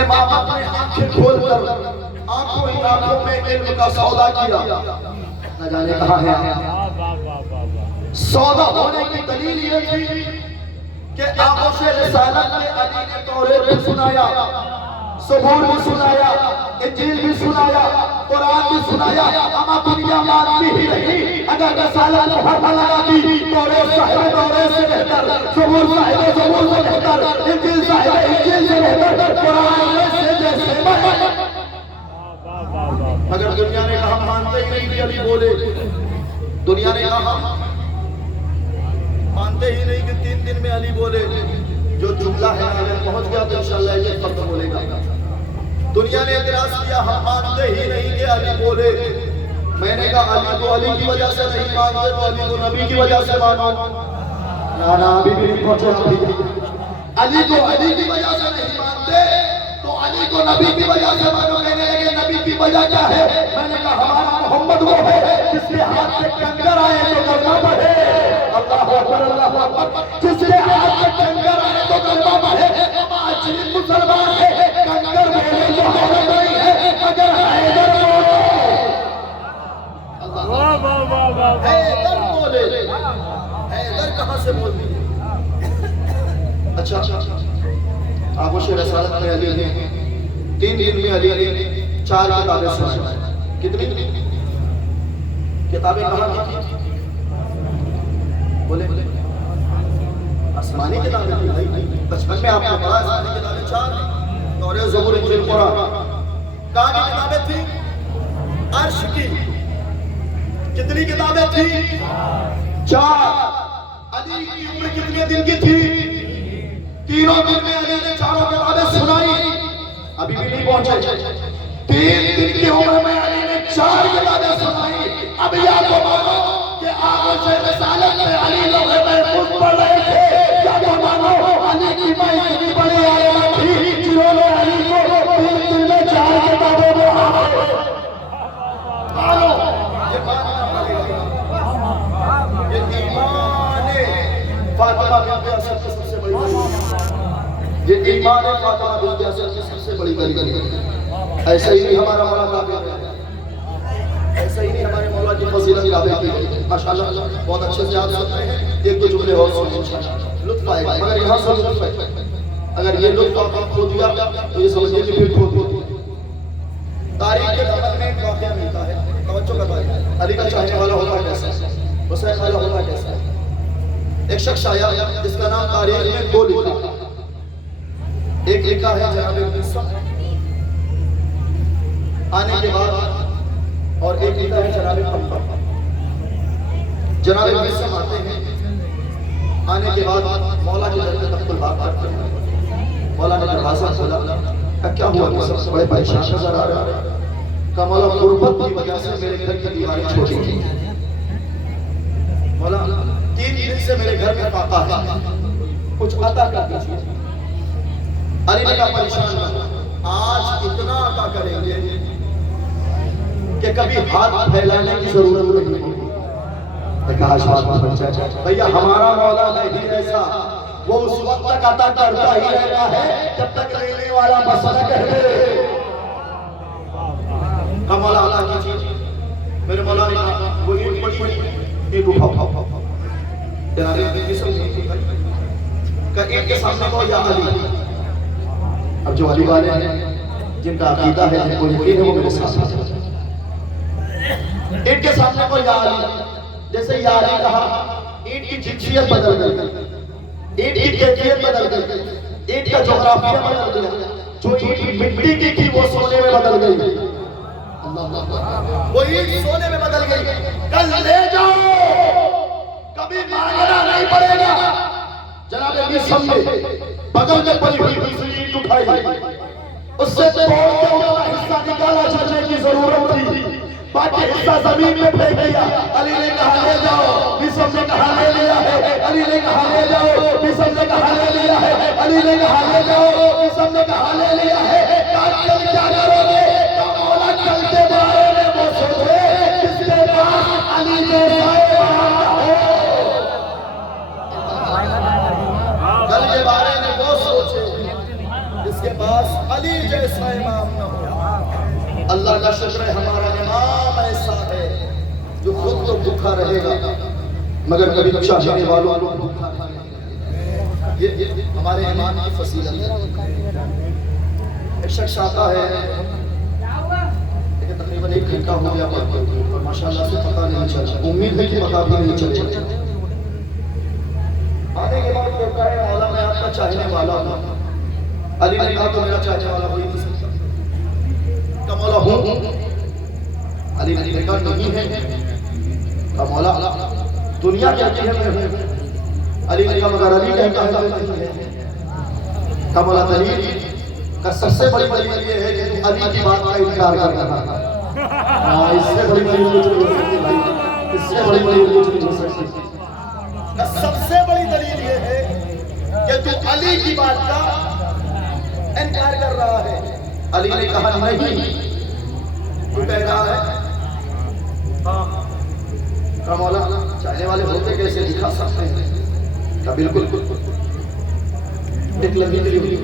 امامت نے آنکھیں کھول کر آنکھوں میں علم کا سودا کیا، نہ جانے کہاں ہے۔ سودا ہونے کی دلیل یہ تھی کہ آغوش رسالت میں علی نے توریت بھی سنایا، زبور بھی سنایا، انجیل بھی سنایا، قرآن بھی سنایا۔ اما دنیا مانتی ہی نہیں، اگر رسالت محرمہ لگا دی، توریت صاحب توریت سے بہتر، زبور صاحب زبور سے بہتر، انجیل صاحب انجیل سے بہتر، قرآن سے جیسے بہتر۔ مگر دنیا نے کہا مانتے ہی نہیں کہ علی بولے، دنیا نے کہا مانتے ہی نہیں کہ 3 دن میں علی بولے۔ جو جملہ ہے اگر پہنچ گیا تو انشاءاللہ یہ فقط بولے گا۔ دنیا نے اعتراض کیا ہم مانتے ہی نہیں کہ علی بولے۔ میں نے کہا علی کو علی کی وجہ سے نہیں مانتے تو علی کو نبی کی وجہ سے مانو۔ نا ابھی بھی نہیں پہنچے۔ علی کو علی کی وجہ سے نہیں مانتے تو علی کو نبی کی وجہ سے مانو۔ کہنے لگے نبی کی وجہ کیا ہے؟ میں نے کہا ہمارا محمد وہ ہے جس کے ہاتھ سے کنکر آئے تو کلمہ پڑھے۔ اللہ اکبر اللہ اکبر، جس کے ہاتھ سے کنکر آئے تو کلمہ پڑھے۔ ہم آج مسلمان ہے، کنکر بولے تو حیدر نہیں ہے، اگر حیدر بولے۔ حیدر بولے، حیدر کہاں سے بول دی؟ اچھا آغوش رسالت میں علی نے 3 دن میں علی نے 4 کتابیں سنائیں. کتنی کتابیں کہاں کی تھی؟ بولے آسمانی کتابیں تھی بھائی. بچپن میں آپ نے پڑھا آسمانی کتابیں 4 توریت زبور انجیل قرآن. کہاں کی کتابیں تھی؟ عرش کی. کتنی کتابیں تھی؟ 4. علی کی عمر کتنے دن کی تھی؟ 3 دن میں علی نے 4 کتابیں سنائی. ابھی بھی نہیں پہنچے. 3 دن کی عمر میں علی نے 4 کتابیں سنائی. اب یا تو مانو کہ آغوش رسالت میں علی لوح محفوظ پڑھ رہے تھے، یا تو مانو علی کی ماں اتنی بڑی عالمہ تھی جنہوں نے علی کو 3 دن میں 4 کتابوں میں مانو. یہ ماننا پڑے گا. یہ ایمان فاطمہ بنت اسد کی سب سے بڑی دلیل. یہ ایمان فاطمہ بنت اسد کی سب سے بڑی دلیل. ایسا ہی نہیں ہمارا مولا کعبہ ہے، ایسا ہی نہیں ہمارے مولا کی فضیلت کعبہ کی. ماشاءاللہ بہت اچھے سے آپ سن رہے ہیں. 1-2 جملے اور سنیں انشاءاللہ لطف آئے گا. مگر یہاں سے لطف ہے. اگر یہ لطف آپ نے کھو دیا تو یہ سمجھیے کہ پھر کھو دیا. تاریخ کے دامن میں ایک واقعہ ملتا ہے. توجہ کروائیے. علی کا چاہنے والا ہوتا کیسا ہے؟ حسین والا ہوتا کیسا ہے؟ ایک شخص آیا جس کا نام تاریخ میں 2 لکھا. ایک لکھا ہے جناب موسیٰ آنے کے بعد، اور ایک لکھا ہے جناب حمزہ. جناب موسیٰ آتے ہیں، آنے کے بعد مولا کے در پہ تخت الباب کرتے ہیں. مولا نے دروازہ کھولا. کیا ہوا؟ موسیٰ بڑے پریشان نظر آ رہا ہے. کہا مولا غربت کی وجہ سے میرے گھر کی دیواریں چھوٹی تھی. مولا 3 دن سے میرے گھر میں فاقہ ہے، کچھ عطا کر دیجیے. علی نے کہا پریشان نہ ہو، آج اتنا عطا کریں گے کہ کبھی ہاتھ پھیلانے کی ضرورت نہیں ہوگی. کہا بھیا ہمارا مولا نہیں ایسا، وہ اس وقت تک عطا کرتا ہی رہتا ہے جب تک لینے والا بس نہ کہہ دے. کہا مولا عطا کیجیے. میرے مولا نے کہا وہ اینٹ پڑی اینٹ اٹھاؤ. تیرے جسم نہیں تھی بھائی. کہا اینٹ کے سامنے کو یا علی. اب جو علی والے ہیں جن کا عقیدہ ہے جن کو یقین ہے وہ میرے ساتھ ہیں. اینٹ کے سامنے کو یا علی. جیسے یا علی کہا اینٹ کی جنسیت بدل گئی، اینٹ کی کیفیت بدل گئی، اینٹ کا جغرافیہ بدل گیا. جو اینٹ مٹی کی تھی وہ سونے میں بدل گئی. وہ اینٹ سونے میں بدل گئی. کل لے جاؤ، کبھی مانگنا نہیں پڑے گا. جناب موسیٰ نے بغل میں پڑی ہوئی دوسری اینٹ اٹھائی، اس سے توڑ کے اتنا حصہ نکالا جانے کی ضرورت تھی، باقی حصہ زمین میں پھینک دیا. علی نے کہا لے جاؤ. موسیٰ نے کہا لے لیا ہے. علی نے کہا لے جاؤ. موسیٰ نے کہا لے لیا ہے. علی نے کہا لے جاؤ. موسیٰ نے کہا لے لیا ہے. کل کیا کرو گے؟ مولا کل کے بارے میں وہ سوچے جس کے پاس علی جیسا امام نہ ہو. کل کے بارے میں وہ سوچے جس کے پاس علی جیسا امام نہ ہو. اللہ کا شکر ہے ہمارا امام ایسا ہے جو خود تو بھوکا رہے گا مگر کبھی چاہنے والوں کو بھوکا رہے گا. یہ ہمارے امام کی فضیلت ہے. ایک شخص آتا ہے لیکن تقریباً 1 گھنٹہ ہو گیا اور ماشاءاللہ سے پتہ نہیں چلا. امید ہے کہ پتہ بھی نہیں چلے. آنے کے بعد کہتا ہے مولا میں آپ کا چاہنے والا ہوں. علی نے کہا تو میرا چاہنے والا ہوئی نہیں سکتا. کہا مولا ہوں. علی نے کہا نہیں ہے. کہا مولا دنیا کہتی ہے میں ہوں. علی نے کہا مگر علی کہتا ہے نہیں ہے. کہا مولا دلیل. کہا سب سے بڑی دلیل یہ ہے کہ علی کی بات کا انکار کر رہا ہے. اس سے بڑی دلیل کچھ نہیں ہو سکتی بھائی. اس سے بڑی دلیل کچھ نہیں ہو سکتی. سب سے بڑی دلیل یہ ہے کہ تو علی کی بات کا انکار کر رہا ہے. علی نے کہا نہیں. تو کہہ رہا ہے ہاں. کہا مولا چاہنے والے ہوتے کیسے دکھا سکتے ہیں؟ کہا بالکل. ایک لمحے کے لیے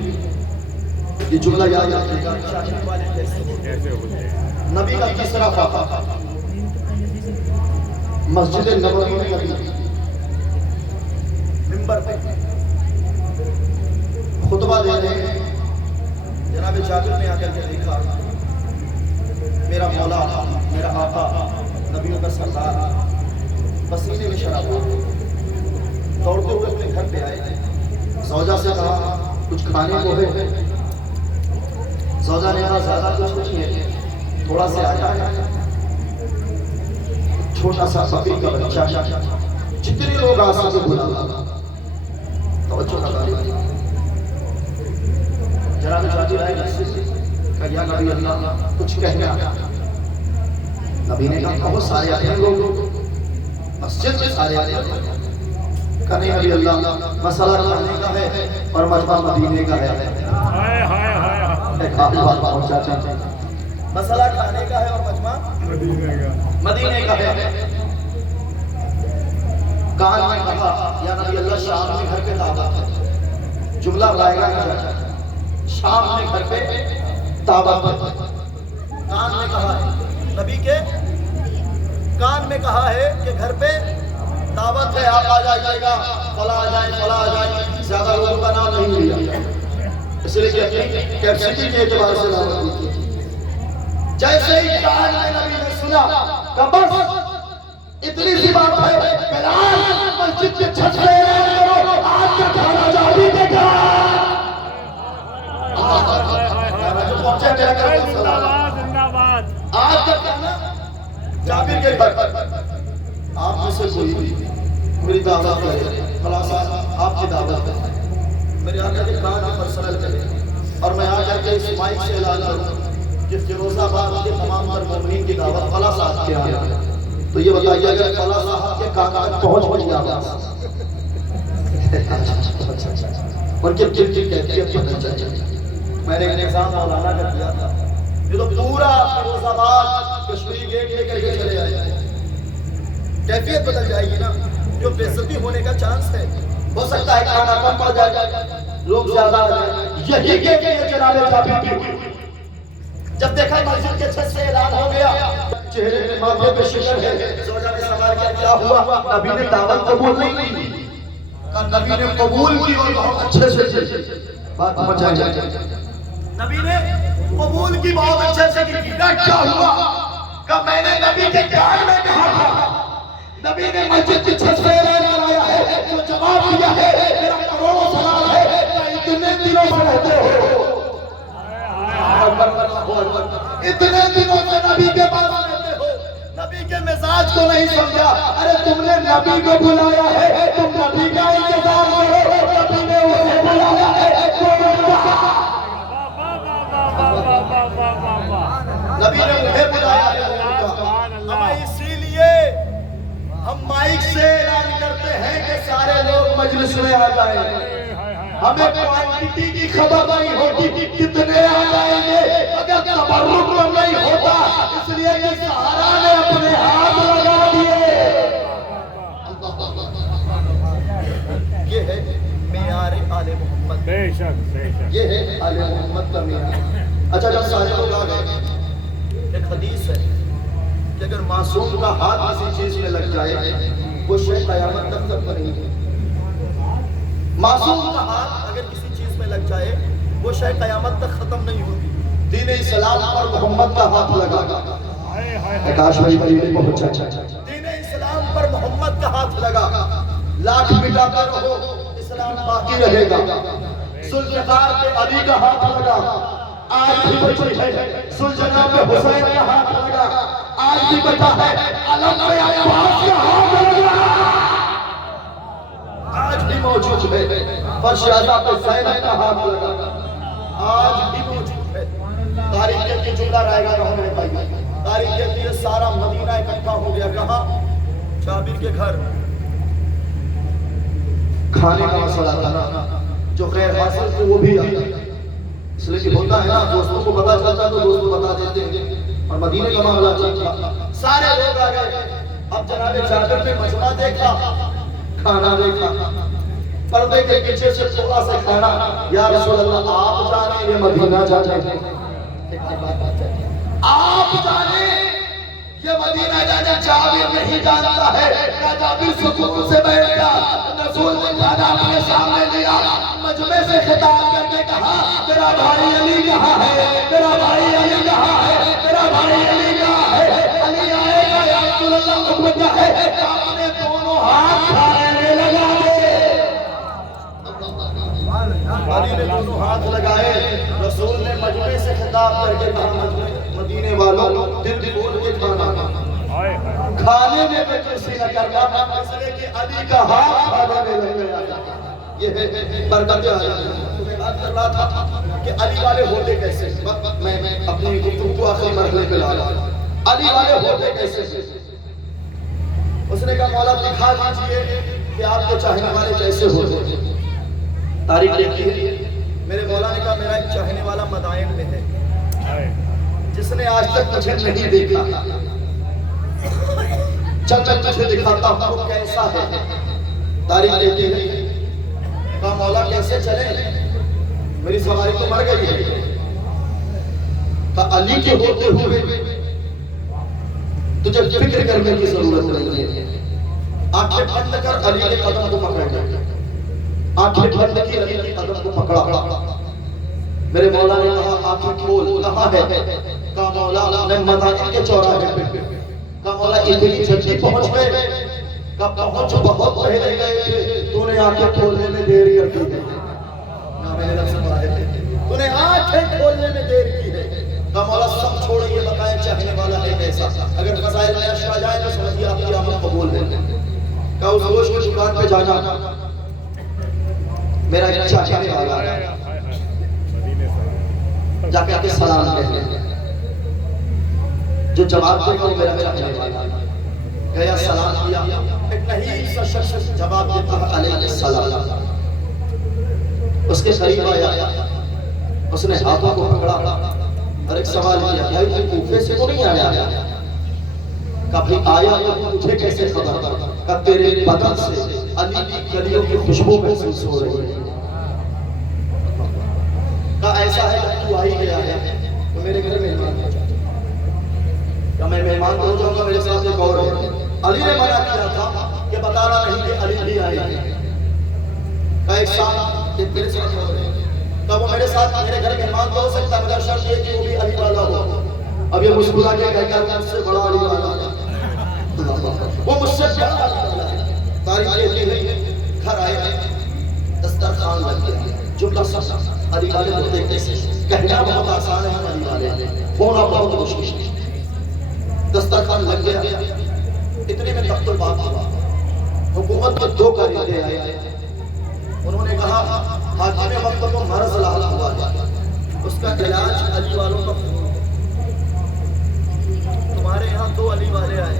یہ جملہ یاد رکھیے گا. چاہنے والے کیسے ہوتے ہیں؟ نبی کا تیسرا فاقہ مسجد نبوی میں کبھی منبر پہ خطبہ دے رہے ہیں، جناب جابر نے آ کر کے دیکھا میرا مولا، میرا آقا، نبیوں کا سردار پسینے میں شراب دوڑتے ہوئے اپنے گھر پہ آئے، زوجہ سے کہا کچھ کھانے کو ہے؟ زوجہ نے کہا زیادہ کچھ نہیں ہے، تھوڑا سا آٹا ہے، چھوٹا سا بکری کا بچہ، جتنے لوگ آسان سے بلا توجہ لگا جناب جابر آئے مسجد سے، کہا یا نبی اللہ کچھ کہنا؟ نبی نے کہا بہت سارے آتے ہیں لوگ مسجد میں، سارے آتے ہیں، کہا نہیں نبی اللہ مسئلہ کھانے کا ہے اور مجمع مدینے کا ہے۔ مسئلہ کھانے کا ہے اور مجمع مدینے کا ہے۔ کان میں کہا یا نبی اللہ شام میں گھر پہ دعوت ہے، جملہ لائے گا شام میں گھر پہ دعوت ہے۔ کان میں کہا ہے نبی کے کان میں کہا ہے کہ گھر پہ دعوت ہے، آپ آ جائیے گا، فلاں آ جائیں، فلاں آ جائیں، زیادہ لوگوں کا نام نہیں لیا، اس لیے کہ اپنی کیپسٹی کے اعتبار سے دعوت دی۔ جیسے ہی کان میں نبی نے سنا کہ بس اتنی سی بات ہے، بلال مسجد کے چھت پہ اعلان کرو آج کا کھانا جابر دے گا۔ جو پہنچے میرا کرو سلام، آج کا کھانا جابر کے گھر۔ آپ میں سے کوئی میری دعوت کرے، فلاں صاحب آپ کی دعوت کرے، میرے آقا کے کان پرسنل کرے، اور میں آ کر کے اس مائک سے اعلان کروں کہ فیروز آباد کے تمام تر مومنین کی دعوت فلاں صاحب کے آیا، تو یہ بتائیے اگر فلاں صاحب کے کان تک پہنچ گئی آواز اور جب کیفیت بدل جائے۔ میں نے ایک نظام مولانا کا کیا تھا، یہ تو پورا فیروز آباد کشمیری گیٹ لے کر کے چلے آئے، کیفیت بدل جائے گی نا، جو بے عزتی ہونے کا چانس ہے، ہو سکتا ہے کھانا کم پڑ جائے، لوگ زیادہ آ جائیں۔ یہی کہ جناب جابر کی جب دیکھا مسجد کے چھت سے اعلان ہو گیا، چہرے پہ ماتھے پہ شکر ہے، زوجہ نے سوال کیا کیا ہوا؟ نبی نے دعوت قبول نہیں کی، نبی نے قبول کی اور بہت اچھے سے بات پہنچائی جائے، نبی نے قبول کی بہت اچھے سے کی۔ کیا ہوا کہ میں نے نبی کے کان میں کہا تھا، نبی نے مسجد کی چھت سے اعلان کرایا ہے، جو جواب دیا ہے میرا کروڑوں سلام ہے، اتنے دنوں سے رہتے ہو، اتنے دنوں سے نبی کے پاس رہتے ہو، نبی کے مزاج کو نہیں سمجھا، ارے تم نے نبی کو بلایا ہے، تم نبی کا انتظار کرو، نبی نے اسے بلایا ہے، نبی نے انہیں بلایا ہے۔ اسی لیے ہم مائک سے اعلان کرتے ہیں کہ سارے لوگ مجلس میں آ جائیں، ہمیں کوانٹٹی کی خبر نہیں ہوتی کتنے آ جائیں گے، اگر تبرک نہیں ہوتا، اس لیے کہ سہارا نے اپنے ہاتھ لگا دیے۔ یہ ہے معیار آل محمد، بے شک یہ ہے آل محمد کا معیار۔ اچھا جب سارے لوگ آ گئے، ایک حدیث ہے کہ اگر معصوم کا ہاتھ کسی چیز میں لگ جائے وہ شے قیامت تک ختم نہیں ہوتی۔ معصوم کا ہاتھ اگر کسی چیز میں لگ جائے وہ شے قیامت تک ختم نہیں ہوتی۔ دین اسلام پر محمد کا ہاتھ لگا، کاش بھائی پہنچا، دین اسلام پر محمد کا ہاتھ لگا، لاکھ مٹاتا رہو اسلام باقی رہے گا۔ ذوالفقار پہ علی کا ہاتھ لگا، آج بھی بچی ہے، ذوالجناح پہ حسین کا ہاتھ لگا، آج بھی بچا ہے، علم پہ عباس کا ہاتھ لگا، آج بھی موجود ہے، فرش اعلیٰ پہ زینب کا ہاتھ لگا، آج بھی موجود ہے۔ تاریخ کے جملہ رہے گا رہو میرے بھائی، تاریخ کہتی ہے سارا مدینہ اکٹھا ہو گیا، کہاں؟ جابر کے گھر۔ کھانے کا مسئلہ تھا نا، جو غیر حاصل تھے وہ بھی آیا، اس لیے کہ ہوتا ہے نا دوستوں کو پتا چلتا تو دوست کو بتا دیتے ہیں، اور مدینے کا معاملہ چلتا، سارے لوگ آ گئے۔ اب جناب جابر نے مجمع دیکھا، کھانا دیکھا، پردے کے پیچھے سے تھوڑا سا کھانا، یا رسول اللہ آپ جانے یہ مدینہ جانے، آپ جانے یہ مدینہ جانے جابر نہیں جانتا ہے کہ جابر سکون سے بیٹھ گیا رسول نے کھانا اپنے سامنے لیا مجمع سے خطاب کر کے کہا میرا بھائی علی کہاں ہے میرا بھائی علی کہاں ہے میرا بھائی علی کہاں ہے علی آئے گا یا رسول اللہ حکم کیا ہے اپنے دونوں ہاتھ کھانے لگا دے علی نے دونوں ہاتھ لگائے رسول نے مجمع سے خطاب کر کے کہا مدینے والوں دل کھول کے کھانا کھانے میں کنجوسی نہ کرنا اس لیے کہ علی کا ہاتھ کھانے میں لگ گیا یہ برکت ہے بات کر رہا تھا کہ علی والے ہوتے کیسے میں اپنی گفتگو کو آخری مرحلے پہ لا رہا ہوں علی والے ہوتے کیسے اس نے کہا مولا دکھا دیجئے کہ آپ کے چاہنے والے کیسے ہوتے تاریخ دیکھیے میرے مولا نے کہا میرا ایک چاہنے والا مدائن میں ہے جس نے آج تک مجھے نہیں دیکھا چل میں تجھے دکھاتا ہوں وہ کیسا ہے تاریخ دیکھیے کہا مولا کیسے چلے میری سواری تو مر گئی ہے کہا علی کے ہوتے ہوئے تجھے فکر کرنے کی ضرورت نہیں ہے آنکھیں بند کر علی کے قدم کو پکڑ لے آنکھیں بند کی علی کے قدم کو پکڑا میرے مولا نے کہا آنکھیں کھول کہاں ہے کہا مولا میں مدائن کے چوراہے پہ کہا مولا اتنی جلدی پہنچ گئے کہا پہنچ بہت پہلے گئے تھے تو نے آنکھیں کھولنے میں دیر کر دی ہے میرے رب سے بڑھائے تھے تو نے آنکھیں کھولنے میں دیر کی ہے کہا مولا سب چھوڑیں یہ بتائیں چاہنے والا ہے کیسا اگر فضائل میں اشرا جائے تو سمجھئے آپ کی آمد قبول ہے کہا اس گوشت کی دکان پہ جانا میرا ایک چاہنے والا ہے جا کے سلام کہتے ہیں جو جواب دے گا وہ میرا چاہنے والا گیا سلام کیا ایک نہیں سا شخص جواب دیتا ہے علیہ السلام اس کے قریب آیا اس نے ہاتھوں کو پکڑا اور ایک سوال کیا بھائی تو کوفے سے تو نہیں آیا کبھی آیا تو تجھے کیسے خبر کہ تیرے بدن سے علی کی گلیوں کی خوشبو محسوس ہو رہی ہے کہا ایسا ہے کہ تو آ ہی گیا ہے تو میرے گھر مہمان ہو جاتا کہا میں مہمان ہو جاؤں گا میرے ساتھ ایک اور ہے علی نے منع کیا تھا کہ بتانا نہیں کہ علی بھی آئے ہیں کہا ایک ساتھ ایک میرے ساتھ ہو رہے ہیں کہا وہ میرے ساتھ میرے گھر مہمان تو ہو سکتا مگر شرط یہ کہ وہ بھی علی والا ہو اب یہ مسکرا کے کہہ کر مجھ سے بڑا علی والا وہ مجھ سے بڑا علی والا ہے تاریخ یہ ہے گھر آئے دسترخوان لگ گیا جملہ سب علی والے ہوتے کیسے کہنا بہت آسان ہے علی والے ہونا بہت مشکل ہے دسترخوان لگ گیا اتنے میں تخت الباب ہوا حکومت کے دو قریدے آئے انہوں نے کہا حاکم وقت کو مرض لاحق ہوا ہے اس کا علاج علی والوں کا تمہارے یہاں دو علی والے آئے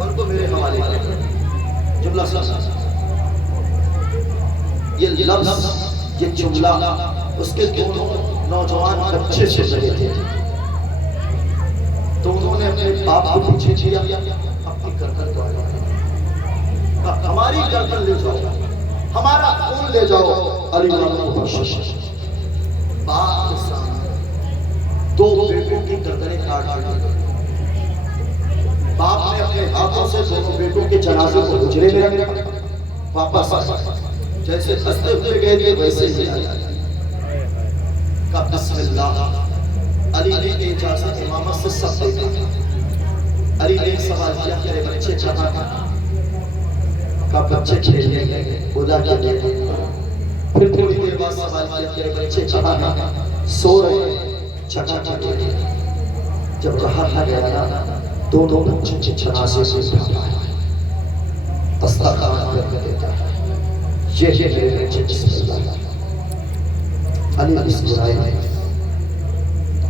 ان کو میرے حوالے کریں جملہ سب یہ لفظ یہ جملہ اس کے دونوں نوجوان بچے سے رہے تھے تو انہوں نے اپنے باپ کو پیچھے کیا اپنی گردن کو آیا ہماری گردن لے جاؤ ہمارا خون لے جاؤ علی والوں کو بخشش باپ کے سامنے دو بیٹوں کی گردنیں کاٹ دی باپ نے اپنے ہاتھوں سے دونوں بیٹوں کے جنازے کو حجرے میں رکھا واپس جیسے خستے ہوئے گئے تھے ویسے ہی آیا کہا بسم اللہ علی نے اجازت امامت سے سب دیکھا علی نے سوال کیا تیرے بچے کہاں کہا بچے کھیلنے گئے بولا کیا گئے پھر تھوڑی دیر بعد سوال کیا تیرے بچے کہاں ہیں سو رہے چچا چچا جب رہا تھا گیا دونوں بچے جنازے سے اٹھا پایا دسترخوان کر کے دیتا ہے یہ میرے بچے بسم اللہ علی مسکرائے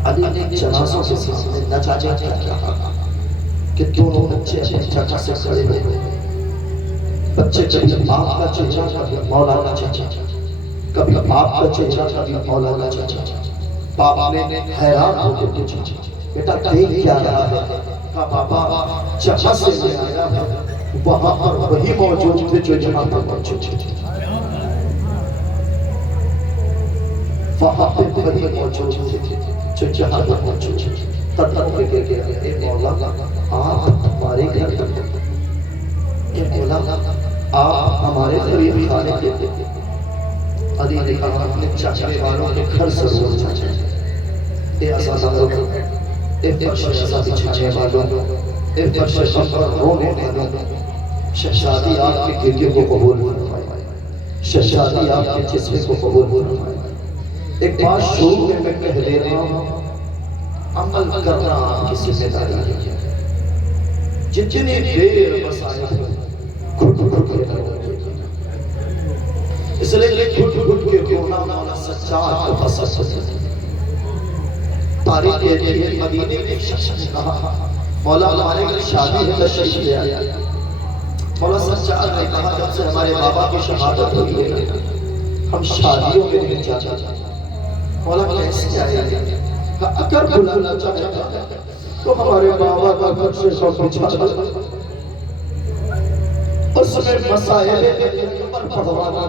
علی نے جنازوں کے سامنے نہ جانے کیا کہا کہ دونوں بچے اپنے چچا سے کھڑے ہوئے بچے کبھی باپ کا چچا کبھی مولا کا چچا کبھی باپ کا چچا کبھی مولا کا چچا باپ نے حیران ہو کے پوچھا بیٹا دیکھ کیا رہا ہے کہا بابا چچا سے لے آیا وہاں پر وہی موجود تھے جو جہاں پر موجود تھے وہاں پر وہی موجود تھے جو جہاں پر موجود تھے قدموں پہ گر گیا، اے مولا آپ ہمارے گھر، اے مولا آپ ہمارے غریب خانے کے، علی نے کہا اپنے چاچے والوں کے گھر ضرور جائیں، اے عزاداروں، اے فرش رضا بچھانے والوں، اے فرش غم پر رونے والوں، شہزادی آپ کے گریے کو قبول فرمائے، شہزادی آپ کے جسم کو قبول فرمائے۔ ایک بات شروع میں کہہ دے رہا ہوں، عمل کرنا آپ کی ذمہ داری ہے۔ جتنی دیر مسائل گھٹ گھٹ کے کرو، اس لیے گھٹ گھٹ کے رونا مولا سجاد کو پسند ہے۔ تاریخ کہتی ہے مدینے میں ایک شخص نے کہا مولا ہمارے گھر شادی ہے تشریف لے آیا۔ مولا سجاد نے کہا جب سے ہمارے بابا کی شہادت ہوئی ہے ہم شادیوں میں نہیں جاتے۔ مولا کیسے آئے گے؟ اگر بلانا چاہے گا تو ہمارے بابا کا گھر سے سب بچھا اس میں مسائل پر پڑھوانا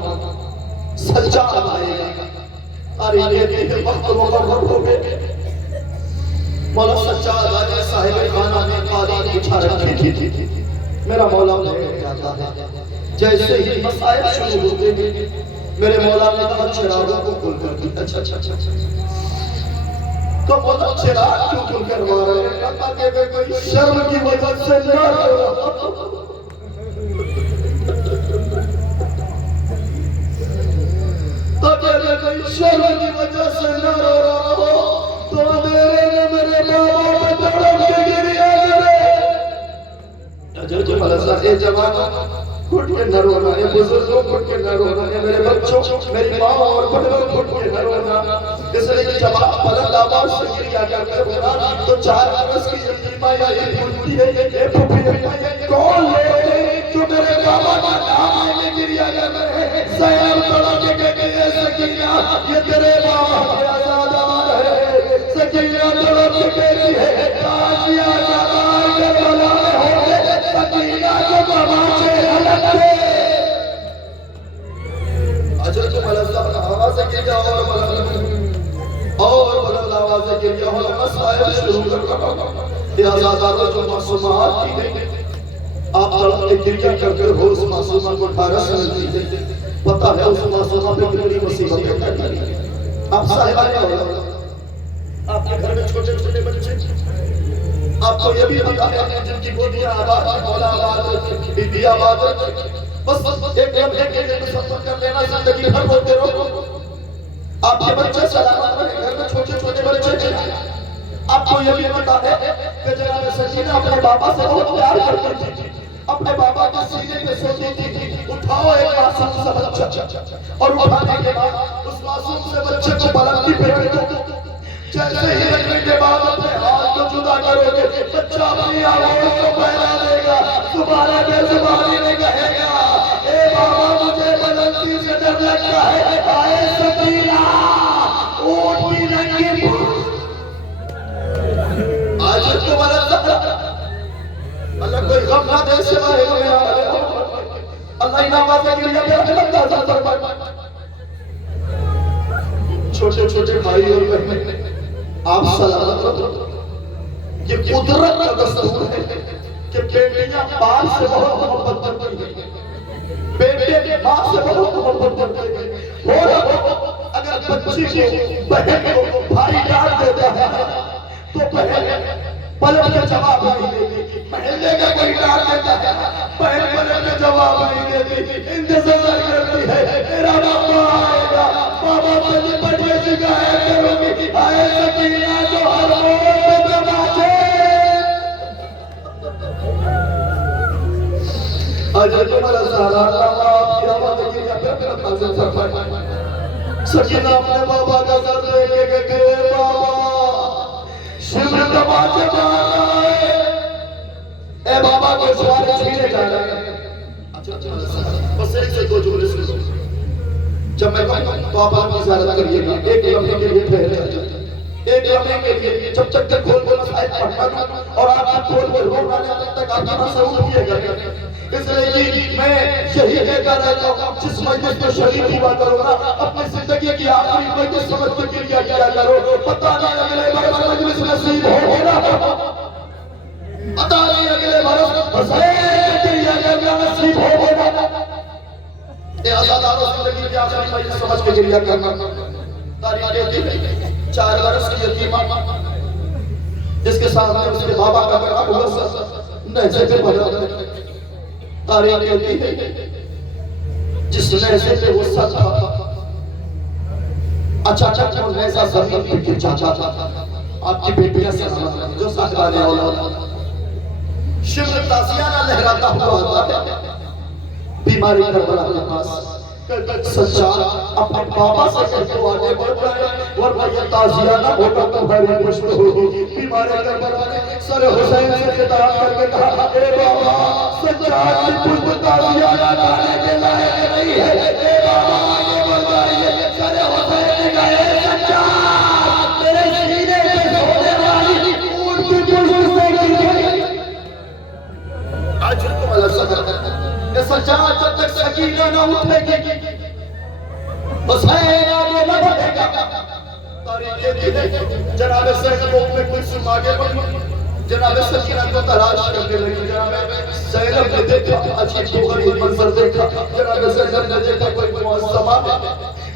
سجاد آئے گا۔ ارے یہ وقت مقرر ہو گئے، مولا سجاد آئے، صاحب خانہ نے قالین بچھا رکھی تھی، میرا مولا بیٹھ جاتا ہے۔ جیسے ہی مسائل شروع ہوتے ہیں میرے مولا نے کہا چراغوں کو کھول کر دیا۔ اچھا اچھا اچھا تو مولا چراغ کیوں کھول کروا رہے ہیں؟ کہا کہ کوئی شرم کی وجہ سے نہ رو رہا، تو کہ کوئی شرم کی وجہ سے نہ رو رہا ہو تو میرے نے میرے بابا میں تڑپ کے گریا کرے۔ جو ملزہ اے جوانوں گھٹ کے نہ رونا، اے بزرگوں گھٹ کے نہ رونا، اے میرے بچوں میری ماں اور بڑوں گھٹ کے نہ رونا۔ اس لیے کہ جب آپ بلند آواز سے گریا کرتے ہونا تو 4 برس کی یتیمہ یہ پوچھتی ہے اے پھوپھی یہ کون لوگ جو میرے بابا کا نام لینے گریا کر رہے ہیں؟ زینب تڑپ کے کہتی ہے سکینہ یہ تیرے بابا کے عزادار ہے۔ سکینہ تڑپ کے کہتی ہے کاش یہ عزادار کربلا میں ہوتے، سکینہ کو تماچے الگ تھے۔ حضرت ملزہ آواز سے گریا اور بلند آواز سے گریا اور مسائل شروع کرنا۔ یہ عزاداروں جو معصومات کی نہیں، آپ تڑپ کے گریا کرتے ہو اس معصومہ کو 18 سال دیتے، پتہ ہے اس معصومہ پہ کتنی مصیبت ہے۔ آپ صاحبان ہو، آپ کے گھر میں چھوٹے چھوٹے بچے، آپ کو یہ بھی پتا ہے جن کی گودیاں آباد ہیں، مولا آباد ہیں، بی بی آباد ہیں، بس ایک لمحے کے لیے تصور کر لینا زندگی بھر ہوتے رہو۔ آپ کے بچے سلامت رہے، گھر میں چھوٹے چھوٹے بچے ہیں۔ آپ کو یہ بھی پتا ہے کہ جناب سکینہ اپنے بابا سے بہت پیار کرتی تھی، اپنے بابا کے سینے پہ سوتی تھی۔ اٹھاؤ ایک معصوم سا بچہ اور اٹھانے کے بعد اس معصوم سے بچے کو بلندی پہ رکھو، جیسے ہی رکھنے کے بعد اپنے ہاتھ کو جدا کرو گے بچہ اپنی آواز کو پھیلا دے گا، تمہارے بے زبانی میں کہے گا اے بابا مجھے بلندی سے ڈر لگتا ہے، آئے سکینہ اونٹ بھی ننگی آج تو اللہ کوئی غم نہ دے سوائے میرا اللہ انعامات کے لیے اپنے رحمت کا فرمائے۔ چھوٹے چھوٹے بھائی اور بہنیں آپ سلامت رہو۔ یہ قدرت کا دستور ہے کہ بیٹیاں باپ سے بہت محبت کرتی ہیں، بیٹے ماں سے بہت محبت کرتے ہیں۔ اور اگر بچی کو بہن کو بھائی ڈانٹ دیتا ہے تو بہن پلٹ کے جواب نہیں دیتی، محلے کا کوئی ڈانٹ دیتا ہے بہن پلٹ کے جواب نہیں دیتی، انتظار کرتی ہے میرا بابا آئے گا، بابا سے نپٹنے شکایت کروں گی، آئے سکینہ جو ہر موڑ پہ تماچے۔ حضرت ملزہ آپ کی آواز کی اپنے حاضر فرمائے۔ سکینہ اپنے بابا کا سر لے کے گئے، بابا شمر تماچے مار رہا ہے، اے بابا کو سوارے چھینے جا رہا ہے۔ بس ایک سے دو جملے سے جب میں کہوں بابا کی زیارت کریے گا، ایک لمحے کے لیے ٹھہر جائے، ایک لمحے کے لیے جب تک کھول کر مسائل پڑھنا اور آپ کی کھول کر رونا جب تک آپ کی مسعود کیے گا۔ اس لیے میں یہی کہتا رہتا ہوں جس مجلس میں شریک ہوا کروں گا اپنی زندگی زندگی کی آخری مجلس سمجھ کے گریہ کیا کرو، پتہ نہیں اگلے برس مجلس نصیب ہوگا، پتہ نہیں اگلے برس حسین کے گریہ کرنا نصیب ہوگا۔ اے آزاداروں، زندگی کی آخری مجلس سمجھ کے گریہ کرنا۔ تاریخ کہتی ہے 4 برس کی یتیمہ جس کے سامنے اس کے بابا کا بڑا ہوا نیزے پہ بھرا، تاریخ کہتی ہے جس نیزے پہ وہ سر تھا اچانک وہ نیزہ زمین پہ گر جاتا۔ آپ کی بیٹیاں سلامت جو ساکھانے اولاد شمر تازیانہ لہراتا ہوا آتا ہے بیماری کربلا کے پاس۔ سجاد اپنے بابا سے کہتے آگے بڑھ رہے ہیں، ورنہ یہ تازیانہ ہوگا تمہاری پشت ہوگی۔ بیماری کربلا نے سر حسین سے خطاب کر کے کہا، اے بابا سجاد کی پشت تازیانہ ڈالنے کے لائق نہیں ہے، اے بابا آگے بڑھ جائیے۔ سر حسین نے کہا، اے سجاد میرے سینے پہ سونے والی اونٹ کی پشت سے گئی۔ آج ان کو ملک سکتا ہے کہ سجاد جب تک سکینہ نہ اٹھے گی حسین آگے نہ بڑھے گا۔ تاریخ یہ ہے جناب زینب میں کوئی سن آگے بڑھی، جناب سکینہ کو تلاش کرنے لگی۔ جناب زینب نے دیکھا عجیب و غریب منظر دیکھا، جناب زینب نے دیکھا کوئی معصمہ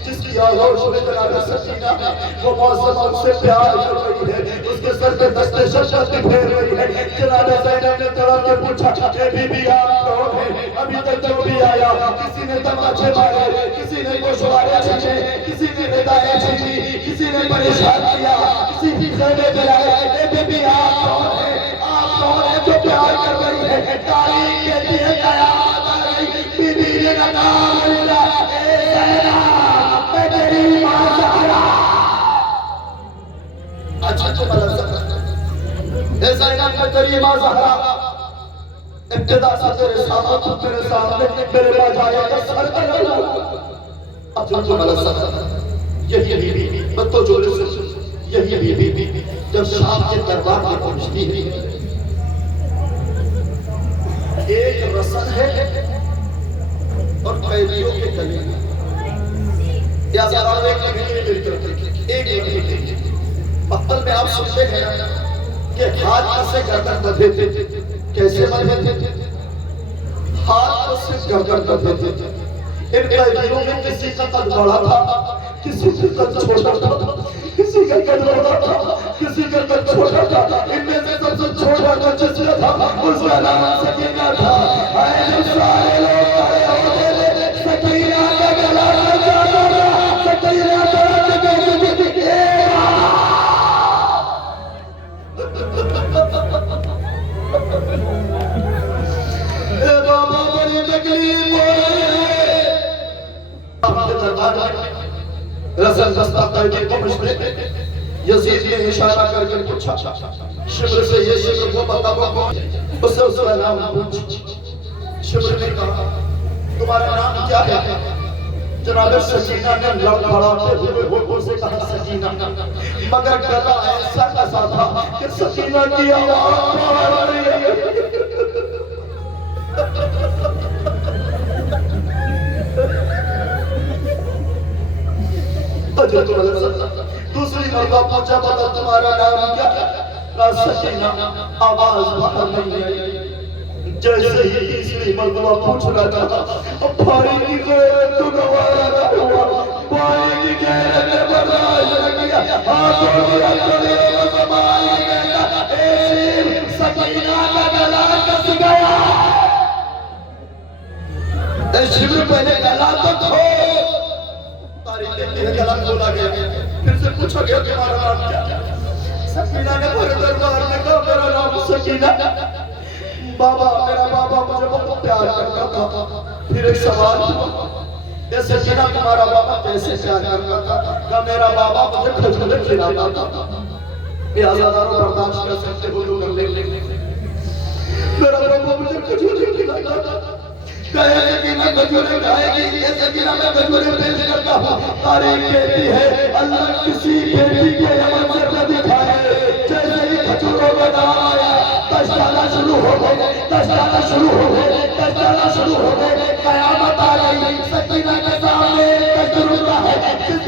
جس کی آغوش میں جناب سکینہ وہ معصمہ اس سے پیار کر رہی ہے، اس کے سر پہ دست شفقت پھیر رہی ہے۔ جناب زینب نے تڑپ کے پوچھا، اے بی بی آپ کون ہیں؟ ابھی تک جو بھی آیا کسی نے تماچے مارے، کسی نے گوشوارے چھینے، کسی نے ردائیں چھینی، کسی نے پریشان کیا، کسی کی خیمے پہ آئے۔ اے بی بی آپ کون ہیں؟ آپ کون ہیں جو پیار کر رہی ہے؟ تاریخ کہتی ہے قیامت آ گئی، بی بی نے نکال لیا، اے زینب میں تیری ماں زہرا۔ اچھا تو ملک سکتا اے زینب میں تیری ماں زہرا، ابتدا سے تیرے سامنے میرے باجائے کا سر کرنا۔ اچھا تو ملک سکتا یہی بی بی بتو جو رسل یہی بی بی جب شام کے دربار میں پہنچتی ہے، ایک رسل ہے اور قیدیوں کے گلے یا ذرا ایک لگی میری طرف ایک لگی مقتل میں آپ سنتے ہیں کہ ہاتھ سے گردن بدھے تھے۔ کیسے بدھے تھے؟ ہاتھ سے گردن بدھے تھے۔ ان قیدیوں میں کسی کا قد بڑا تھا، کسی کا قد چھوٹا تھا، کسی کا قد بڑا تھا، کسی کا قد چھوٹا تھا۔ ان میں سے سب سے چھوٹا قد جس کا تھا اس کا نام سکینہ تھا۔ اے جو سارے لوگ کھڑے ہوتے تھے، سکینہ کا گلا بجاتا تھا، سکینہ درد کہتی تھی، اے بابا بڑی تکلیف ہو رہی ہے۔ رسل دستہ قیدی پہنچتے یزید نے اشارہ کر کے پوچھا، شمر سے یہ شمر کو بتا وہ کون؟ اس سے اس کا نام پوچھ۔ شمر نے کہا تمہارا نام کیا ہے؟ جناب سکینہ نے لڑکھڑاتے ہوئے ہوٹوں سے کہا سکینہ، مگر گلا ایسا کسا تھا کہ سکینہ کی آواز باہر رہی ہے۔ دوسری مرتبہ پوچھا بتا تمہارا نام کیا ہے؟ سکینہ آواز باہر نہیں آئی۔ جیسے ہی تیسری مرتبہ پوچھ رہا تھا، بھائی کی غیرت تو گوارا نہ ہوا، بھائی کی غیرت نے برداشت نہ کیا، ہاتھوں کی ہتھوڑیوں کو سنبھال کے کہتا، اے شیر سکینہ کا گلا کس گیا۔ اے شیر پہلے گلا تو کھول۔ تاریخ کہتی ہے گلا کھولا گیا، پھر سے پوچھا گیا تمہارا نام کیا ہے؟ سکینہ نے بھر دربار میں کہا میرا نام سکینہ۔ بابا میرا بابا مجھے بہت پیار کرتا تھا۔ پھر ایک سوال ہوا، اے سکینہ تمہارا بابا کیسے پیار کرتا تھا؟ کہا میرا بابا مجھے کھجورے کھلاتا تھا۔ یہ آزاداروں برداشت کر سکتے ہو جو کر لے۔ میرا بابا مجھے کھجورے کھلاتا تھا۔ کہے سکینہ کھجورے کھائے گی، یہ سکینہ میں کھجورے پیش کرتا ہوں۔ تاریخ کہتی ہے اللہ کسی بیٹی کے منظر نہ دکھائے، جیسے ہی کھجوروں کا نام آیا تشتانا شروع ہو گئے، تشتانا شروع ہو گئے، تشتانا شروع ہو گئے۔ قیامت آ گئی، سکینہ کے سامنے ایک تجربہ ہے جس